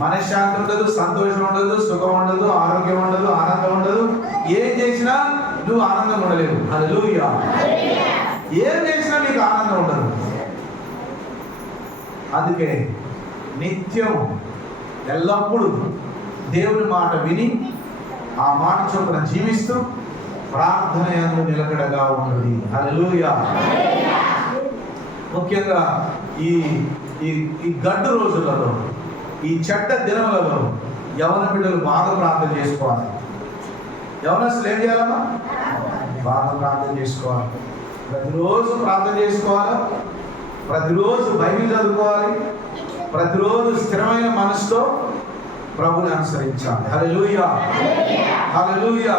మనశ్శాంతి ఉండదు, సంతోషం ఉండదు, సుఖం ఉండదు, ఆరోగ్యం ఉండదు, ఆనందం ఉండదు. ఏం చేసినా నువ్వు ఆనందంగా ఉండలేవు. హల్లెలూయా. ఏం చేసినా నీకు ఆనందం ఉండదు. అందుకే నిత్యం ఎల్లప్పుడూ దేవుని మాట విని ఆ మాట చొప్పున జీవిస్తూ ప్రార్థన యందు నిలకడగా ఉన్నది. హల్లెలూయా. ముఖ్యంగా ఈ ఈ ఈ గడ్డు రోజులలో, ఈ చెడ్డ దినములలో యవన బిడ్డలు బాగా ప్రార్థన చేసుకోవాలి. యవనస్తులు ఏం చేయాలమ్మా? బాగా ప్రార్థన చేసుకోవాలి. ప్రతిరోజు ప్రార్థన చేసుకోవాలి. ప్రతిరోజు బైబిల్ చదువుకోవాలి. ప్రతిరోజు స్థిరమైన మనసుతో ప్రభుని అనుసరించాలి. హల్లెలూయా, హల్లెలూయా.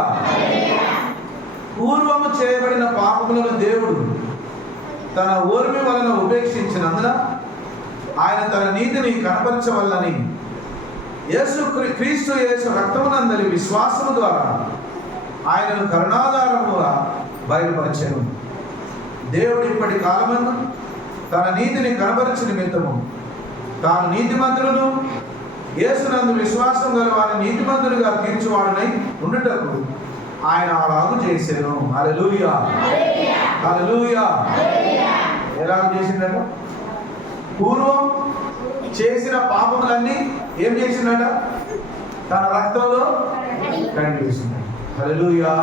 పూర్వము చేయబడిన పాపములను దేవుడు తన ఓర్మి వలన ఉపేక్షించినందున ఆయన తన నీతిని కనపరచవల్లని క్రీస్తు యేసు రక్తమునందలి విశ్వాసము ద్వారా ఆయనను కరుణాధారముగా బయలుపరచెను. దేవుడు ఇప్పటి కాలమందు తన నీతిని కనపరచు నిమిత్తము తాను నీతిమంతులను యేసునందు విశ్వాసం గల వారిని నీతిమంతులుగా తీర్చువాడునై ఉండుటకు ఆయన అలాగూ చేశాను. హల్లెలూయా, హల్లెలూయా. ఎలాగ చేసిందట? పూర్వం చేసిన పాపములన్నీ ఏం చేసిందట? తన రక్తంలో కడిగి వేసిందట. హల్లెలూయా.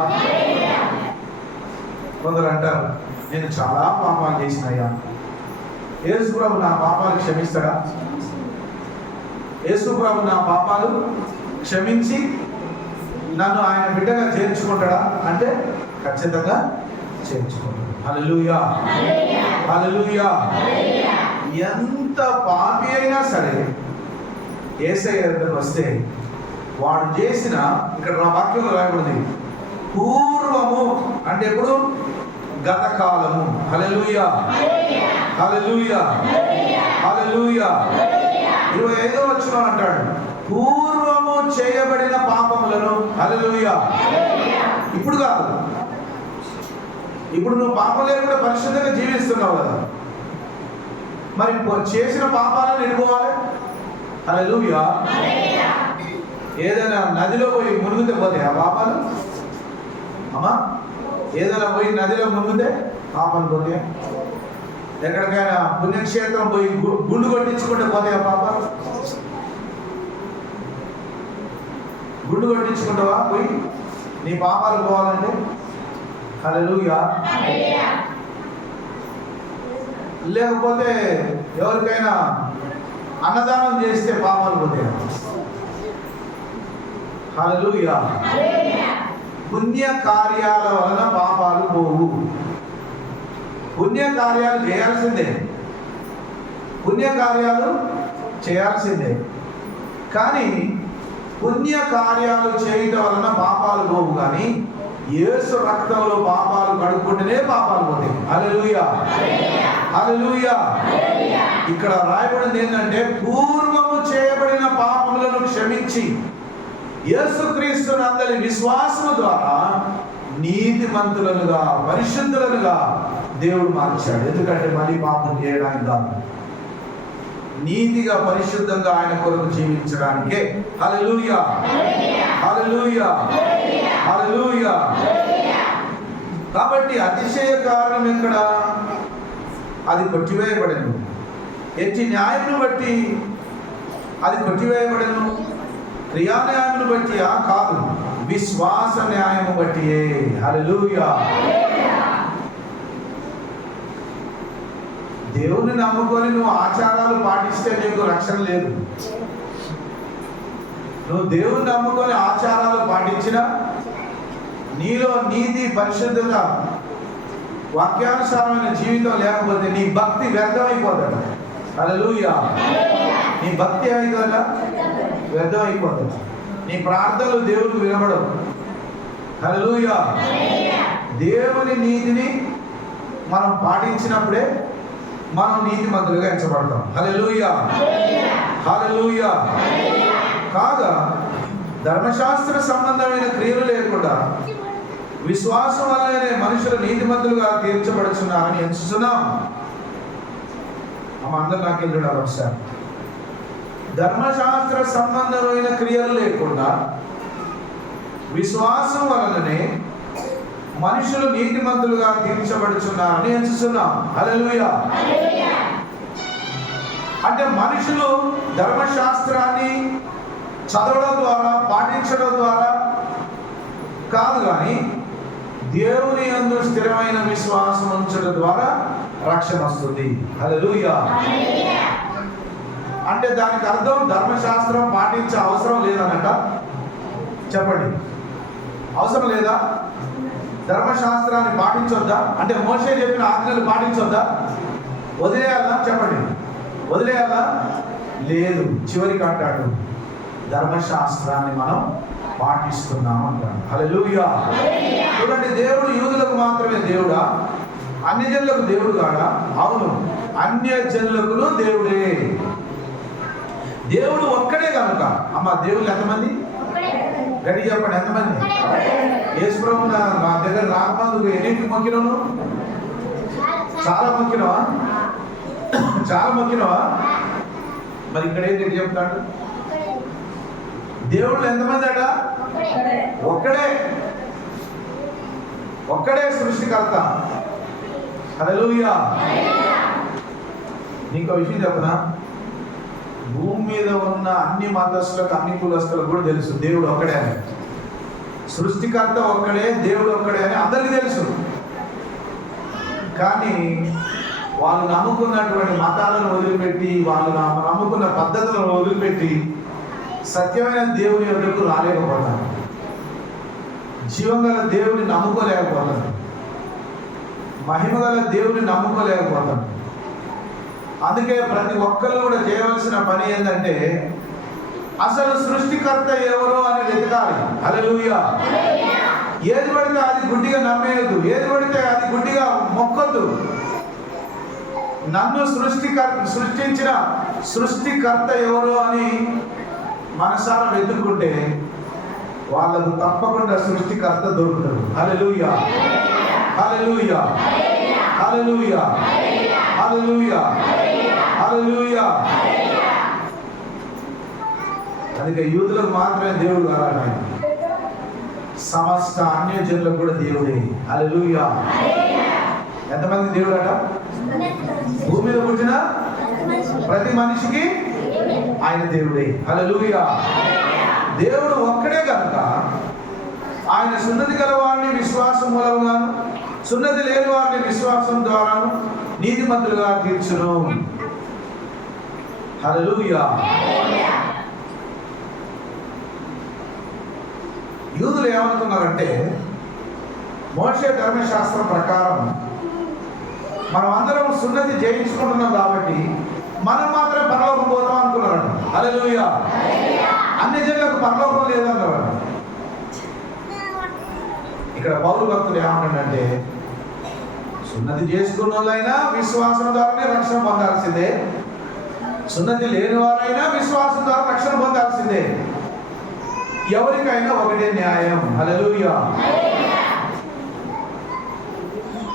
కొందరు అంటారు, నేను చాలా పాపాలు చేసినయ్యా, యేసు ప్రభు నా పాపాలు క్షమిస్తాడా? యేసు ప్రభు నా పాపాలు క్షమించి నన్ను ఆయన బిడ్డగా చేర్చుకుంటాడా అంటే ఖచ్చితంగా చేర్చుకుంటాడు. హల్లెలూయా, హల్లెలూయా. ఎంత పాపి అయినా సరే యేసయ్య దగ్గరకు వస్తే వాడు చేసిన, ఇక్కడ నా వాక్యంలో రాయబడింది, పూర్వము అంటే ఎప్పుడు? గత కాలము. హల్లెలూయా, హల్లెలూయా, హల్లెలూయా. 25వ వచనం అంటాడు, పూర్వము చేయబడిన పాపములను. హల్లెలూయా. ఇప్పుడు కాదు, ఇప్పుడు నువ్వు పాపం లేకుండా పరిశుద్ధంగా జీవిస్తున్నావు కదా, మరి చేసిన పాపాలను ఎన్నుకోవాలి. హల్లెలూయా. ఏదైనా నదిలో పోయి మునిగితే పోతే ఆ పాపాలు అమ్మా, ఏదైనా పోయి నదిలో మునిగితే పాపాలు పోతే, ఎక్కడికైనా పుణ్యక్షేత్రం పోయి గుండు కొట్టించుకుంటే పోతే ఆ పాపాలు, గుండు కొట్టించుకుంటావా పోయి నీ పాపాలు పోవాలంటే? హల్లెలూయా. లేకపోతే ఎవరికైనా అన్నదానం చేస్తే పాపాలు పోతాయి. హల్లెలూయా. పుణ్య కార్యాల వలన పాపాలు పోవు. పుణ్య కార్యాలు చేయాల్సిందే, పుణ్య కార్యాలు చేయాల్సిందే. కానీ పుణ్య కార్యాలు చేయటం వలన పాపాలు పోవు. కానీ యేసు రక్తంలో పాపాలు కడుక్కుంటేనే పాపాలు పోతాయి. హల్లెలూయా, హల్లెలూయా. ఇక్కడ రాయబడింది ఏంటంటే, పూర్వము చేయబడిన పాపములను క్షమించి యేసుక్రీస్తు నందలి విశ్వాసము ద్వారా నీతిమంతులుగా పరిశుద్ధులుగా దేవుడు మార్చాడు. ఎందుకంటే మళ్ళీ పాపం చేయడానికి కాదు, నీతిగా పరిశుద్ధంగా ఆయన కొరకు జీవించడానికే. హల్లెలూయా, హల్లెలూయా, హల్లెలూయా. కాబట్టి అతిశయ కారణం ఎక్కడ? అది కొట్టివేయబడను. ఎట్టి న్యాయమును బట్టి అది కొట్టివేయబడను, క్రియా న్యాయమును బట్టి కాదు, విశ్వాస న్యాయము బట్టియే. హల్లెలూయా. దేవుని నమ్ముకొని నువ్వు ఆచారాలు పాటిస్తే నీకు రక్షణ లేదు. నువ్వు దేవుని నమ్ముకొని ఆచారాలు పాటించినా నీలో నీతి, పరిశుద్ధత, వాక్యానుసారమైన జీవితం లేకపోతే నీ భక్తి వ్యర్థమైపోతాడు. హల్లెలూయా. నీ భక్తి ఏమైందట? వ్యర్థమైపోతుంది. నీ ప్రార్థనలు దేవుడికి వినబడవు. హల్లెలూయా. దేవుని నీతిని మనం పాటించినప్పుడే మనం నీతిమంతులుగా ఎంచబడతాం. హల్లెలూయా. హల్లెలూయా. కాగా ధర్మశాస్త్ర సంబంధమైన క్రియలు లేకుండా విశ్వాసం వల్లనే మనుషులు నీతిమంతులుగా తీర్చబడుతున్నారని ఎంచుతున్నాం. అందరూ నాకు వెళ్ళారు ఒకసారి. ధర్మశాస్త్ర సంబంధమైన క్రియలు లేకుండా విశ్వాసం వలననే మనుషులు నీతిమంతులుగా తీర్చబడుతున్నారని ఎంచుతున్నాం. హల్లెలూయా. అంటే మనుషులు ధర్మశాస్త్రాన్ని చదవడం ద్వారా, పాటించడం ద్వారా కాదు, కానీ దేవుని యందు స్థిరమైన విశ్వాసం ఉంచడం ద్వారా రక్షణ వస్తుంది. హల్లెలూయా. అంటే దానికి అర్థం ధర్మశాస్త్రం పాటించే అవసరం లేదన్నట. చెప్పండి, అవసరం లేదా? ధర్మశాస్త్రాన్ని పాటించొద్దా? అంటే మోషే చెప్పిన ఆజ్ఞలు పాటించొద్దా? వదిలేయాలా? చెప్పండి, వదిలేయాలా? లేదు. చివరికి అంటాడు ధర్మశాస్త్రాన్ని మనం పాటిస్తున్నాం అంటాడు. హల్లెలూయా. చూడండి, దేవుడు యూదులకు మాత్రమే దేవుడా? అన్ని జనులకు దేవుడు కాడా? అవును, అన్య జనులకు దేవుడే. దేవుడు ఒక్కడే కనుక. అమ్మ, దేవుళ్ళు ఎంతమంది? గడి చెప్పండి, ఎంతమంది? యేసుప్రభు మా దగ్గర రాకమందుకు ఎన్నింటికి మొక్కినావు? చాలా మొక్కినవా? చాలా మొక్కినవా? మరి ఇక్కడ ఏంటి చెప్తాడు? దేవుళ్ళు ఎంతమంది అట? ఒక్కడే. ఒక్కడే సృష్టికర్త. హల్లెలూయా. నీకు విషయం చెప్పనా? భూమి మీద ఉన్న అన్ని మతస్థులకు, అన్ని కులస్తులకు కూడా తెలుసు దేవుడు ఒక్కడే అని. సృష్టికర్త ఒక్కడే, దేవుడు ఒక్కడే అని అందరికీ తెలుసు. కానీ వాళ్ళు నమ్ముకున్నటువంటి మతాలను వదిలిపెట్టి, వాళ్ళు నమ్ముకున్న పద్ధతులను వదిలిపెట్టి సత్యమైన దేవుని యొద్దకు రాలేకపోతారు. జీవం గల దేవుని నమ్ముకోలేకపోతారు. మహిమ గల దేవుని నమ్ముకోలేకపోతారు. అందుకే ప్రతి ఒక్కరు కూడా చేయవలసిన పని ఏంటంటే అసలు సృష్టికర్త ఎవరో అని వెతకాలి. హల్లెలూయా. ఏది పడితే అది గుడ్డిగా నమ్మేయద్దు. ఏది పడితే అది గుడ్డిగా మొక్కొద్దు. నన్ను సృష్టించిన సృష్టికర్త ఎవరో అని మనసారా వెతుక్కుంటే వాళ్ళకు తప్పకుండా సృష్టికర్త దొరుకుతాడు. హల్లెలూయా. హల్లెలూయా. హల్లెలూయా. హల్లెలూయా. హల్లెలూయా. అందుకే యూదులకు మాత్రమే దేవుడు కాదు, సమస్త అన్య జనులకు కూడా దేవుడే. హల్లెలూయా. ఎంతమంది దేవుడు అట? భూమి మీద పుట్టిన ప్రతి మనిషికి ఆయన దేవుడే. హల్లెలూయా. దేవుడు ఒక్కడే కనుక ఆయన సున్నతి గల వారిని విశ్వాసం మూలంగాను, సున్నతి లేని వారిని విశ్వాసం ద్వారాను నీతిమంతులుగా తీర్చును. హల్లెలూయా. యూదులు ఏమనుకున్నారంటే మోషే ధర్మశాస్త్రం ప్రకారం మనం అందరం సున్నతి చేయించుకుంటున్నాం కాబట్టి మనం మాత్రం పరలోకం పోతాం అనుకున్నారట. హల్లెలూయా. అన్ని జనులకు పరలోకం లేదన్నవారు. ఇక్కడ పౌలు భక్తులు ఏమంటాడంటే సున్నతి చేసుకున్న వాళ్ళైనా విశ్వాసం ద్వారానే రక్షణ పొందాల్సిందే, సున్నతి లేని వారైనా విశ్వాసం ద్వారా రక్షణ పొందాల్సిందే. ఎవరికైనా ఒకటే న్యాయం. హల్లెలూయా.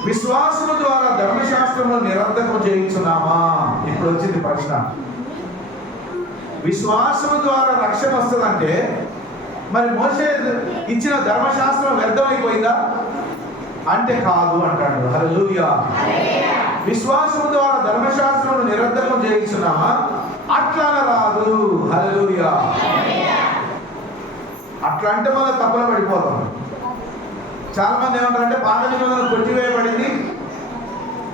విశ్వాసము ద్వారా ధర్మశాస్త్రమును నిరర్ధకం చేయించున్నామా? ఇప్పుడు వచ్చింది ప్రశ్న. విశ్వాసము ద్వారా రక్షణ వస్తుందంటే మరి మోషే ఇచ్చిన ధర్మశాస్త్రం వ్యర్థమైపోయిందా అంటే కాదు అంటాడు. హల్లెలూయా. విశ్వాసము ద్వారా ధర్మశాస్త్రమును నిరర్ధకం చేయించున్నామా? అట్లా రాదు. హల్లెలూయా. అట్లా అంటే మనం తప్పున పడిపోతాం. చాలా మంది ఏమంటారంటే పాత నిబంధన కొట్టివేయబడింది,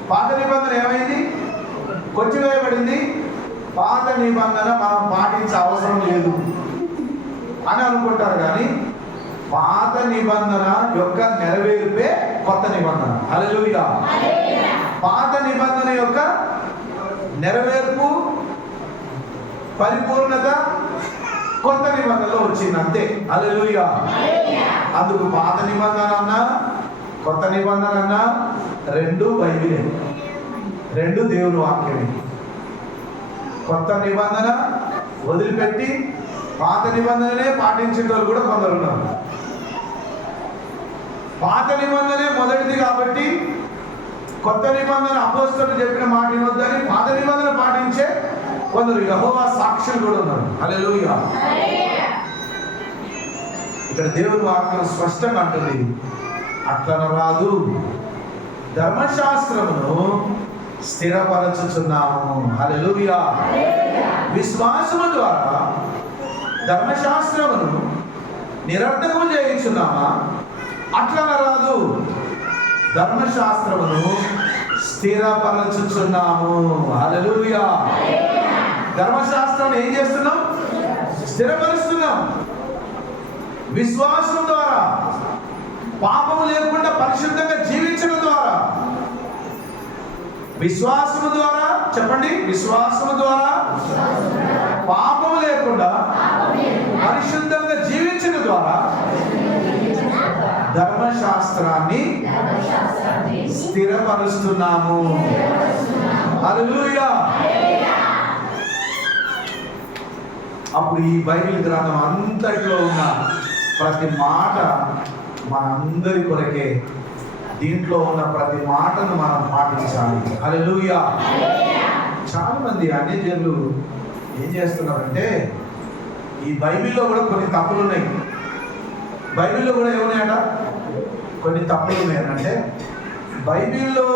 పాత నిబంధన ఏమైంది? కొట్టివేయబడింది. పాత నిబంధన మనం పాటించే అవసరం లేదు అని అనుకుంటారు. కానీ పాత నిబంధన యొక్క నెరవేర్పే కొత్త నిబంధన. హల్లెలూయా. పాత నిబంధన యొక్క నెరవేర్పు, పరిపూర్ణత కొత్త నిబంధనలో వచ్చింది అంతే. హల్లెలూయా. అందుకు పాత నిబంధన అన్నా కొత్త నిబంధన అన్నా రెండు బైబిలే, రెండు దేవుని వాక్యమే. కొత్త నిబంధన వదిలిపెట్టి పాత నిబంధననే పాటించేటోళ్ళు కూడా కొందరు ఉన్నారు. పాత నిబంధనే మొదటిది కాబట్టి కొత్త నిబంధన అపోస్తలులు చెప్పిన మాట వినొద్దని పాత నిబంధన పాటించే కొందరు యెహోవా సాక్షులు కూడా ఉన్నారు. హల్లెలూయా. ఇక్కడ దేవుని వాక్యం స్పష్టంగా అంటుంది, అట్లనరాదు, ధర్మశాస్త్రమును స్థిరపరచుచున్నాము. హల్లెలూయా. విశ్వాసము ద్వారా ధర్మశాస్త్రమును నిరర్ధకము చేయించున్నామా? అట్లనరాదు, ధర్మశాస్త్రమును స్థిరపరచుచున్నాము. హల్లెలూయా. ధర్మశాస్త్రం ఏం చేస్తున్నాం? స్థిరపరుస్తున్నాం. విశ్వాసం ద్వారా, పాపము లేకుండా పరిశుద్ధంగా జీవించడం ద్వారా, విశ్వాసము ద్వారా, చెప్పండి, విశ్వాసము ద్వారా పాపము లేకుండా పరిశుద్ధంగా జీవించడం ద్వారా ధర్మశాస్త్రాన్ని స్థిరపరుస్తున్నాము. హల్లెలూయా. అప్పుడు ఈ బైబిల్ గ్రంథం అంతట్లో ఉన్న ప్రతి మాట మనందరి కొరకే. దీంట్లో ఉన్న ప్రతి మాటను మనం పాటించాలి. హల్లెలూయా. చాలా మంది అన్యజనులు ఏం చేస్తున్నారంటే, ఈ బైబిల్లో కూడా కొన్ని తప్పులు ఉన్నాయి. బైబిల్లో కూడా ఏమున్నాయట? కొన్ని తప్పులు ఉన్నాయంటే, బైబిల్లో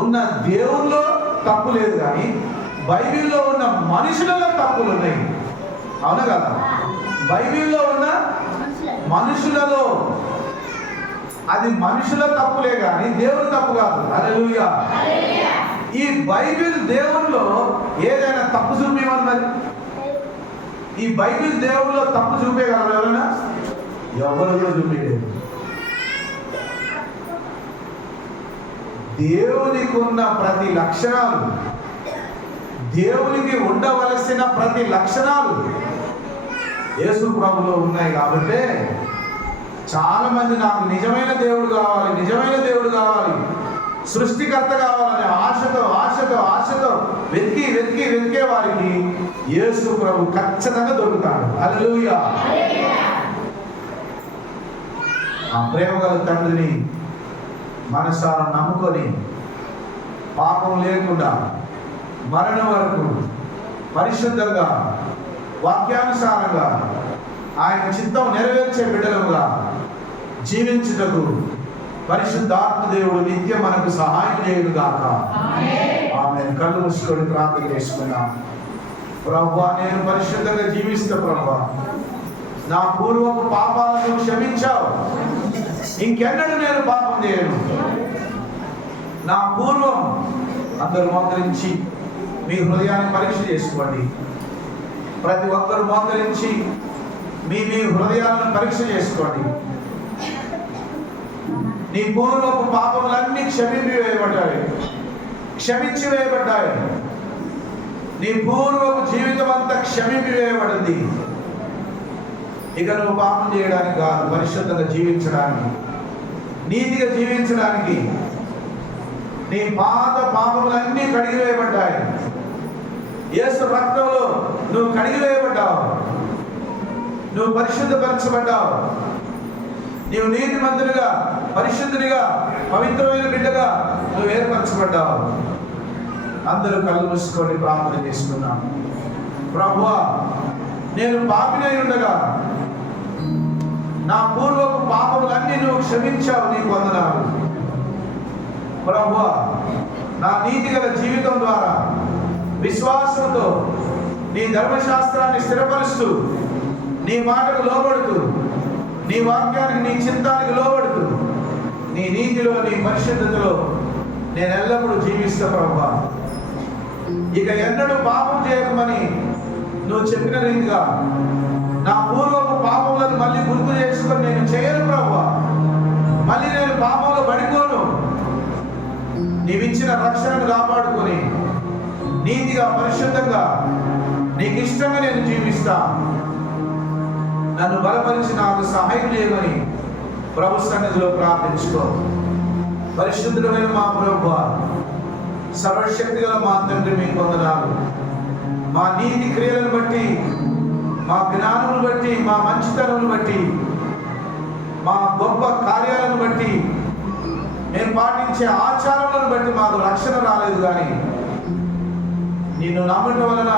ఉన్న దేవుల్లో తప్పు లేదు, కానీ బైబిల్లో ఉన్న మనుషులలో తప్పులు ఉన్నాయి. అవునా కదా? బైబిల్లో ఉన్న మనుషులలో, అది మనుషుల తప్పులే కానీ దేవుని తప్పు కాదు. హల్లెలూయా. ఈ బైబిల్ దేవుల్లో ఏదైనా తప్పు చూపించమని, మరి ఈ బైబిల్ దేవుల్లో తప్పు చూపేయగలరు ఎవరైనా? ఎవరు కూడా చూపించలేదు. దేవునికి ఉన్న ప్రతి లక్షణాలు, దేవునికి ఉండవలసిన ప్రతి లక్షణాలు యేసు ప్రభులో ఉన్నాయి. కాబట్టి చాలా మంది నాకు నిజమైన దేవుడు కావాలి, నిజమైన దేవుడు కావాలి, సృష్టికర్త కావాలనే ఆశతో ఆశతో ఆశతో వెతికి వెతికి వెతికే వారికి యేసు ప్రభు ఖచ్చితంగా దొరుకుతాడు. హల్లెలూయా. ఆ ప్రేమ గల తండ్రిని మనసారా నమ్ముకొని పాపం లేకుండా మరణం వరకు పరిశుద్ధంగా వాక్యానుసారంగా ఆయన చిత్తం నెరవేర్చే బిడ్డలుగా జీవించుటకు పరిశుద్ధాత్మ దేవుడు నిత్యం మనకు సహాయం చేయడు గాక. ఆమేన్. కళ్ళు మూసుకొని ప్రార్థన చేసుకున్నాం. ప్రభువా, నేను పరిశుద్ధంగా జీవిస్తా. ప్రభువా, నా పూర్వపు పాపాలను క్షమించావు. ఇంకెన్నడూ నేను పాపం చేయను. నా పూర్వం అందరూ మోకరించి మీ హృదయాన్ని పరీక్ష చేసుకోండి. ప్రతి ఒక్కరు మోకరించి మీ హృదయాలను పరీక్ష చేసుకోండి. నీ పూర్వపు పాపములన్నీ క్షమించి వేయబడ్డాయి. నీ పూర్వపు జీవితం అంతా క్షమించి వేయబడింది. ఇక నువ్వు పాపం చేయడానికి కాదు, పరిశుద్ధంగా జీవించడానికి, నీతిగా జీవించడానికి నీ పాత పాపములన్నీ కడిగివేయబడ్డాయి. యేసు రక్తంలో నువ్వు కడిగివేయబడ్డావు. నువ్వు పరిశుద్ధపరచబడ్డావు. నీవు నీతిమంతునిగా, పరిశుద్ధునిగా, పవిత్రమైన బిడ్డగా నువ్వు ఏర్పరచబడ్డావు. అందరూ కళ్ళు మూసుకొని ప్రార్థన చేసుకున్నాం. ప్రభువా, నేను పాపినై ఉండగా నా పూర్వపు పాపములన్నీ నువ్వు క్షమించావు. నీకు వందనాలు. ప్రభువా, నా నీతిగల జీవితం ద్వారా విశ్వాసంతో నీ ధర్మశాస్త్రాన్ని స్థిరపరుస్తూ, నీ మాటకు లోబడుతూ, నీ వాక్యానికి, నీ చిత్తానికి లోబడుతూ, నీ నీతిలో, నీ పరిశుద్ధతలో నేను ఎల్లప్పుడూ జీవిస్తా. ప్రభువా, ఇక ఎన్నడూ పాపం చేయకమని నువ్వు చెప్పిన రీతిగా నా పూర్వపు పాపములను మళ్ళీ గుర్తు చేసుకొని నేను చేయను ప్రభువా, మళ్ళీ నేను పాపంలో పడిపోను. నీవిచ్చిన రక్షణను కాపాడుకొని నీతిగా పరిశుద్ధంగా నీకు ఇష్టంగా నేను జీవిస్తా. నన్ను బలపరిచి నాకు సహాయం చేయమని ప్రభు సన్నిధిలో ప్రార్థించుకో. పరిశుద్ధమైన మా ప్రభువా, సర్వశక్తి గల మా తండ్రి, మీకు వందనాలు. మా నీతి క్రియలను బట్టి, మా జ్ఞానమును బట్టి, మా మంచితనమును బట్టి, మా గొప్ప కార్యాలను బట్టి, మేము పాటించే ఆచారాలను బట్టి మాకు రక్షణ రాలేదు. కానీ నిన్ను నమ్మటం వలన,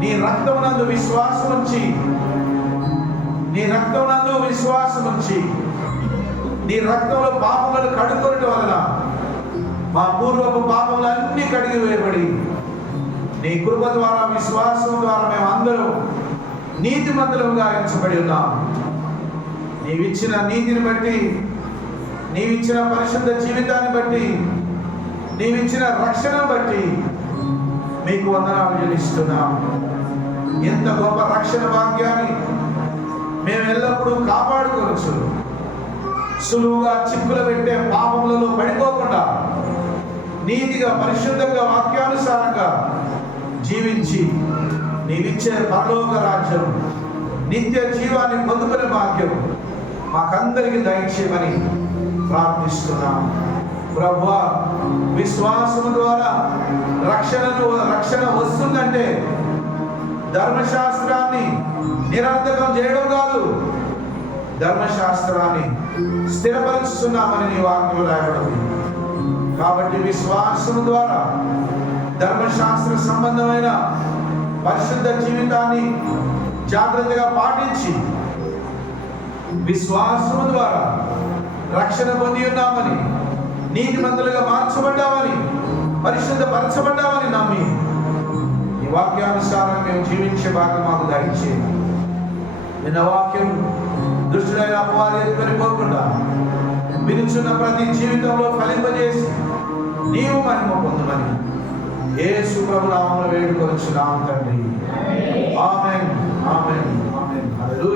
నీ రక్తమునందు విశ్వాసం ఉంచి, నీ రక్తమునందు విశ్వాసం ఉంచి, నీ రక్తంలో పాపములను కడుక్కొనటం వలన మా పూర్వపు పాపములన్నీ కడిగి వేయబడి, నీ కృప ద్వారా, విశ్వాసం ద్వారా మేము అందరూ నీతిమంతులుగా ఎంచబడి ఉన్నాం. నీవిచ్చిన నీతిని బట్టి, నీవిచ్చిన పరిశుద్ధ జీవితాన్ని బట్టి, నీవిచ్చిన రక్షణను బట్టి మీకు వందనాలు చెల్లిస్తున్నాం. ఎంత గొప్ప రక్షణ భాగ్యాన్ని మేము ఎల్లప్పుడూ కాపాడుకోవచ్చు. సులువుగా చిక్కులు పెట్టే పాపములలో పడిపోకుండా నీతిగా పరిశుద్ధంగా వాక్యానుసారంగా జీవించి నీవిచ్చే పరలోక రాజ్యం, నిత్య జీవాన్ని పొందుకునే భాగ్యం మాకందరికి దయచేయమని ప్రార్థిస్తున్నాం. ప్రభువా, విశ్వాసం ద్వారా రక్షణ వస్తుందంటే ధర్మశాస్త్రాన్ని నిరర్థకం చేయడం కాదు, ధర్మశాస్త్రాన్ని స్థిరపరుస్తున్నామని నీ వాక్యం రాయబడింది. కాబట్టి విశ్వాసం ద్వారా ధర్మశాస్త్ర సంబంధమైన పరిశుద్ధ జీవితాన్ని జాగ్రత్తగా పాటించి విశ్వాసం ద్వారా రక్షణ పొంది ఉన్నామని, నీతిమంతులుగా మార్చబడ్డామని, పరిశుద్ధపరచబడ్డామని నమ్మి ఈ వాక్యానుసారం మేము జీవించే భాగం మాకు దయచేయండి. నిన్న వాక్యం దుష్టుడైన అపవాది ఎత్తుకొని పోకుండా వినుచున్న ప్రతి జీవితంలో ఫలింపజేసి నీవు మహిమ పొందమని యేసు ప్రభు నామములో వేడుకొనుచున్నాము తండ్రి. ఆమేన్, ఆమేన్, ఆమేన్. హల్లెలూయా.